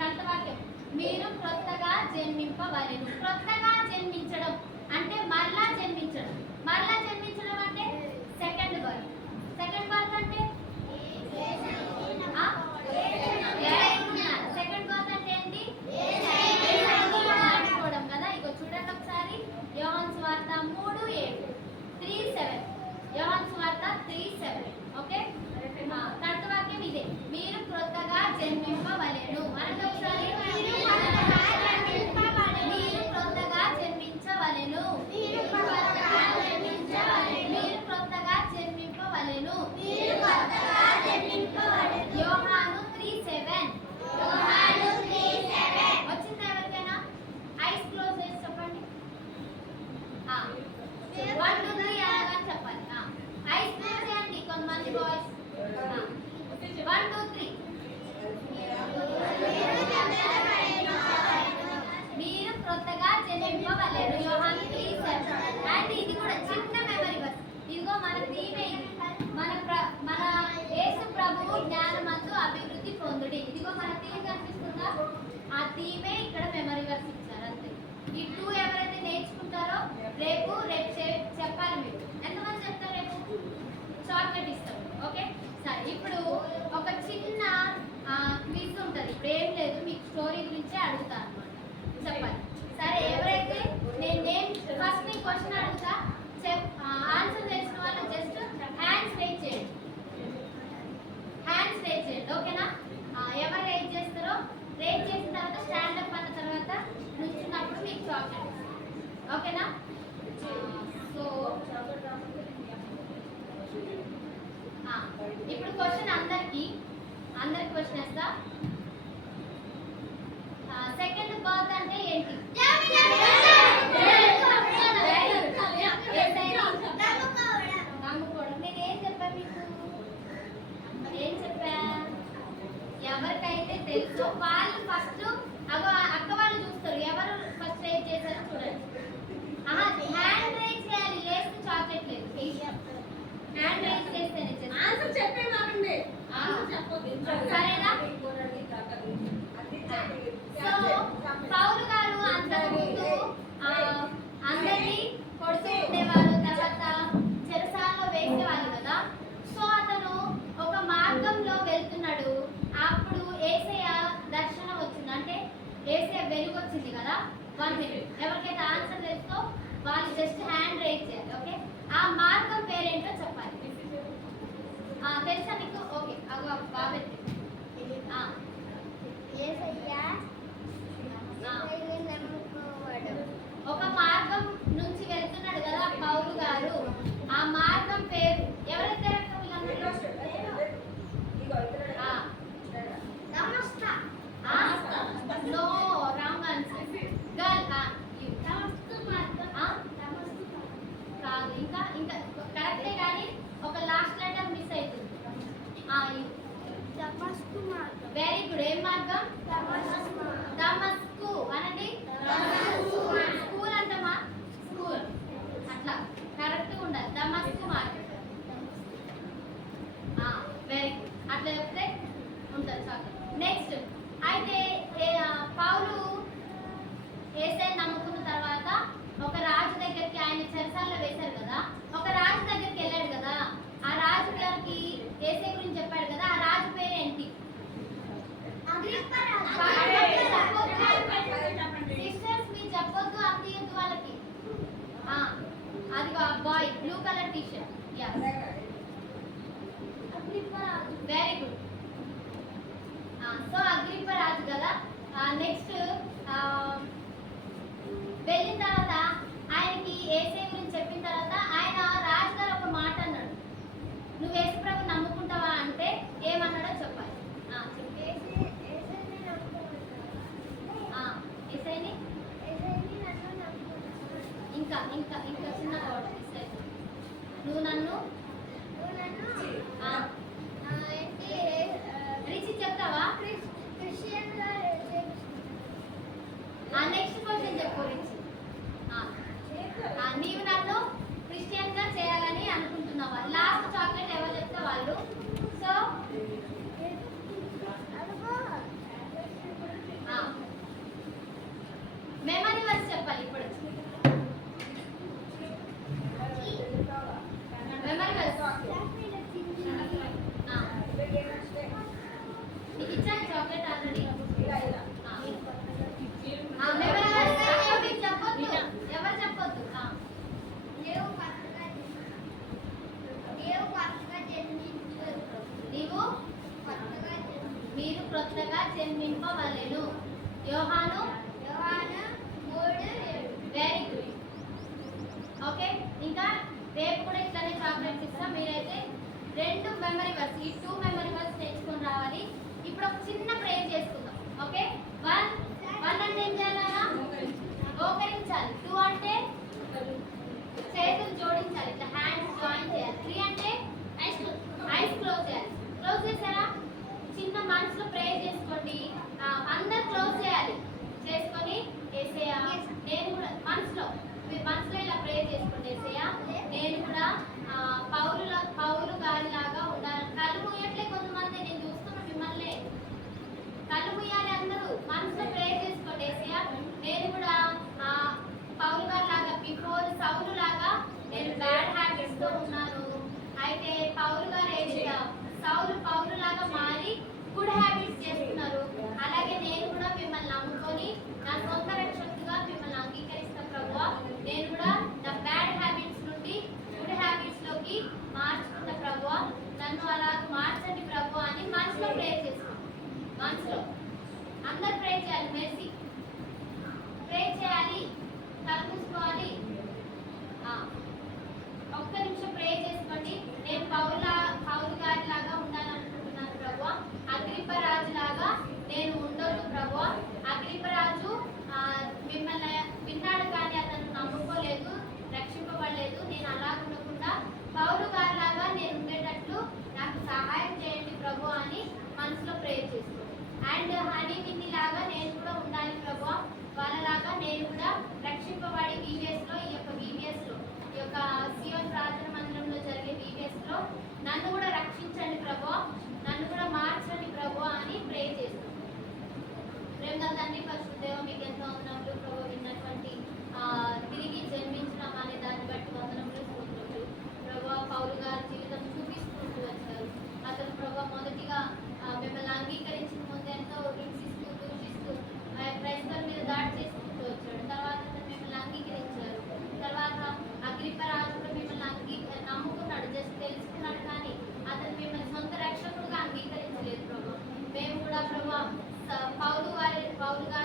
కంఠవాక్యం. మీరు క్రొత్తగా జన్మింపవలెను. క్రొత్తగా జన్మించడం అంటే మరలా జన్మించడం. మరలా జన్మించడం అంటే ఇదిగో మన థీమ్ కనిపిస్తుందా, ఆ థీమే ఇక్కడ మెమరీ వర్స్ ఇచ్చారు అంతే. ఈ 2 ఎవరైతే నేర్చుకుంటారో రేపు చెప్పాలి మీరు. ఎంతమంది చెప్తారు రేపు? చాక్లెట్ ఇస్తాం. ఓకే సరే, ఇప్పుడు ఒక చిన్న క్విజ్ ఉంటుంది. ఇప్పుడు ఏం లేదు, మీకు స్టోరీ గురించే అడుగుతా అనమాట, చెప్పాలి. సరే, ఎవరైతే నేను ఫస్ట్ నీ క్వశ్చన్ అడుగుతా, ఆన్సర్ తెలిసిన వాళ్ళు జస్ట్ హ్యాండ్స్ రేజ్ చేయండి. హ్యాండ్స్ రేజ్ చేయండి, ఓకేనా? ఎవరు రేజ్ చేస్తారో రేజ్ చేసిన తర్వాత స్టాండప్ అన్న తర్వాత నుంచున్నప్పుడు మీకు చాక్లెట్, ఓకేనా? సో ఇప్పుడు క్వశ్చన్ అందరికి క్వశ్చన్ వేస్తా. సెకండ్ బర్త్ అంటే ఏంటి? నమ్ముకోవడం. నేను ఏం చెప్పా మీకు? ఏం చెప్పా? ఎవరికైతే తెలుసో వాళ్ళు ఫస్ట్ అక్క వాళ్ళు చూస్తారు ఎవరు ఫస్ట్ రేజ్ చేశారో చూడండి. హ్యాండ్ రేజ్ చేయాలి, లేస్తే చాక్లెట్ లేదు. హ్యాండ్ రేజ్ చేస్తేనే ఆన్సర్ చెప్పే మాకండి. సరేనా? సో పౌలు గారు అంతకుముందు అందరినీ కొడుతూ ఉండేవారు, తర్వాత చెరసాలలో వేసేవాళ్ళు కదా. సో అతను ఒక మార్గంలో వెళ్తున్నాడు. అప్పుడు యేసయ్య దర్శనం వచ్చింది, అంటే యేసయ్య వెలుగు వచ్చింది కదా. 1 minute, ఎవరికైతే ఆన్సర్ తెలుసో వాళ్ళు జస్ట్ హ్యాండ్ రేజ్ చేయాలి. ఓకే, ఆ మార్గం పేరేంటో చెప్పాలి. తెలుసా నీకు? ఓకే, అగో బాబు ఒక మార్గం నుంచి వెళ్తున్నాడు కదా పౌలు గారు. ఆ మార్గం పేరు ఎవరైతే నో రాంగ్ ఆన్సర్. గర్ల్ కాదు, ఇంకా ఇంకా కరెక్టే కానీ ఒక లాస్ట్ లెటర్ మిస్ అవుతుంది. Very good. ఏం మార్గం? దమస్కు అనండి. స్కూల్ అంటమా? స్కూల్ అట్లా కరెక్ట్గా ఉండాలి. దమస్కు మార్గం. వెరీ గుడ్, అట్లా చెప్తే ఉంటుంది చాలు. నెక్స్ట్ అయితే పౌలు యేసయ్యను నమ్ముకున్న తర్వాత ఒక రాజు దగ్గరికి, ఆయన చెరసాలలో వేశారు కదా, ఒక రాజు దగ్గరికి వెళ్ళాడు కదా. ఆ రాజు గారికి యేసయ్య గురించి చెప్పాడు కదా. ఆ రాజు పేరు ఏంటి? సిస్టర్స్ మీరు చెప్పొద్దు, అంతయొద్దు వాళ్ళకి. అది boy blue colour T shirt. Very good. So Agrippa రాజు కదా. నెక్స్ట్ వెళ్ళిన తర్వాత ఆయనకి యేసయ్య గురించి చెప్పిన తర్వాత ఆయన రాజుగారు ఒక మాట అన్నాడు, నువ్వు యేసు ప్రభు నమ్ముకుంటావా అంటే ఏమన్నాడో చెప్పాలి. యేసయ్యని ఇంకా ఇంకా ఇంకా చిన్న నువ్వు నన్ను రిచి చెప్తావా? నెక్స్ట్ క్వశ్చన్ చెప్పు రిచి. నీవు నన్ను క్రిస్టియన్ గా చేయాలని అనుకుంటున్నావా? లాస్ట్ చాక్లెట్ ఎవరు చెప్తే వాళ్ళు. సో మెమరీ వర్స్ చెప్పాలి ఇప్పుడు. మెమరీ వర్స్ నీకు ఇచ్చాను చాక్లెట్ ఆల్రెడీ. మెమరీ వర్స్ చెప్పొద్దు, ఎవరు చెప్పొద్దు. మీరు క్రొత్తగా జన్మింపవలెను. యోహాను 3:7. Very good. ఓకే, ఇంకా రేపు కూడా ఇట్లానే చాక్లెట్స్ ఇస్తాం. మీరైతే 2 మెమరీ వర్స్, ఈ 2 మెమరీ వర్స్ నేర్చుకొని రావాలి. ఇప్పుడు ఒక చిన్న ప్రేయర్ చేసుకుందాం. ఓకే, 1 అంటే ఏం చేయాలన్నా? ఓకరించాలి. 2 అంటే చేతులు జోడించాలి, ఇట్లా హ్యాండ్స్ జాయిన్ చేయాలి. 3 అంటే ఐస్ క్లోజ్ చేయాలి. క్లోజ్ చేసారా? చిన్న మనసులో ప్రేయర్ చేసుకోండి. అందరు క్లోజ్ చేయాలి. చేసుకొని యేసయ్యా నేను కూడా మనసులో ఇలా ప్రేయర్ చేసుకోండి. యేసయ్యా నేను కూడా పౌలు గారి లాగా ఉండాలని. కళ్ళు మూయట్లే కొంతమంది, నేను చూస్తున్నా మిమ్మల్ని. ప్రే చేయాలి. మెర్సీ ప్రే చేయాలి, కళ్ళు మూసుకోవాలి. ఒక్క నిమిషం ప్రే చేసుకోండి. నేను పౌలు గారి లాగా ఉండాలనుకుంటున్నాను ప్రభు. అగ్రిప్పరాజు లాగా నేను ఉండొద్దు ప్రభు. అగ్రిప్పరాజు మిమ్మల్ని విన్నాడు కానీ అతను నమ్ముకోలేదు, రక్షింపబడలేదు. నేను అలా ఉండకుండా పౌలు గారి లాగా నేను ఉండేటట్లు నాకు సహాయం చేయండి ప్రభు అని మనసులో ప్రే చేసుకోండి. అండ్ హనీ విన్ని లాగా నేను కూడా ఉండాలి ప్రభు. వాళ్ళలాగా నేను కూడా రక్షింపబడి VBSలో ఈ యొక్క సియోన్ ప్రార్థన మందిరంలో జరిగే VBSలో నన్ను కూడా రక్షించండి ప్రభు, నన్ను కూడా మార్చండి ప్రభు అని ప్రే చేస్తున్నాను. ప్రేమ తండ్రి పరిశుద్ధదేవ మీకు ఎంతో వందనములు ప్రభు. విన్నటువంటి తిరిగి జన్మించడం అనే దాన్ని బట్టి వందనములు స్తోత్రములు ప్రభు. పౌలు గారి జీవితం చూపిస్తుంటూ వచ్చారు. అతను ప్రభు మొదటిగా మిమ్మల్ని అంగీకరించిన ముందు ఎంతో హింసిస్తూ దూషిస్తూ క్రైస్తవుల మీద దాడి చేసుకుంటూ వచ్చాడు. తర్వాత అతను మిమ్మల్ని అంగీకరించారు. తర్వాత అగ్రిప్పరాజు కూడా మిమ్మల్ని నమ్ముకున్నాడు, జస్ట్ తెలుసుకున్నాడు. కానీ అతను మిమ్మల్ని సొంత రక్షకుడుగా అంగీకరించలేదు ప్రభు. మేము కూడా ప్రభు పౌలు గారి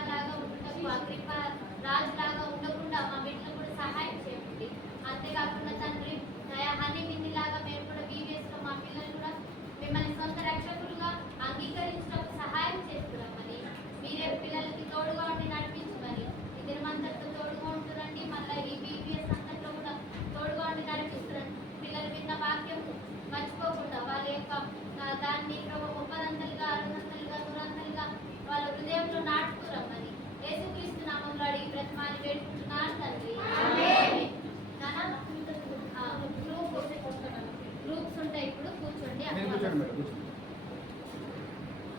లాగా ఉండటకు, అగ్రిప్ప రాజు లాగా ఉండకుండా మా బిడ్డలు కూడా సహాయం చేయండి. అంతేకాకుండా తండ్రి హనీ విన్ని లాగా మేము కూడా VBSలో మా పిల్లలు కూడా మిమ్మల్ని సొంత రక్షకులుగా అంగీకరించడానికి సహాయం చేస్తున్నామని, మీరే పిల్లలకి తోడుగా ఉండి నడిపించమని, ఈ దినమంతటితో తోడుగా ఉంటురండి. మళ్ళీ ఈ VBS అంతట్లో కూడా తోడుగా ఉండి నడిపిస్తురండి. పిల్లలు విన్న వాక్యం మర్చిపోకుండా వాళ్ళ యొక్క దాన్ని ముప్పదంతలుగా, 600లుగా, 100లుగా వాళ్ళ హృదయంలో నాటుకురమ్మని యేసుక్రీస్తు నామంలో అడిగి బ్రతిమాని వేడుకుంటున్నాను తండ్రి. గ్రూప్స్ ఉంటాయి, ఇప్పుడు కూర్చోండి.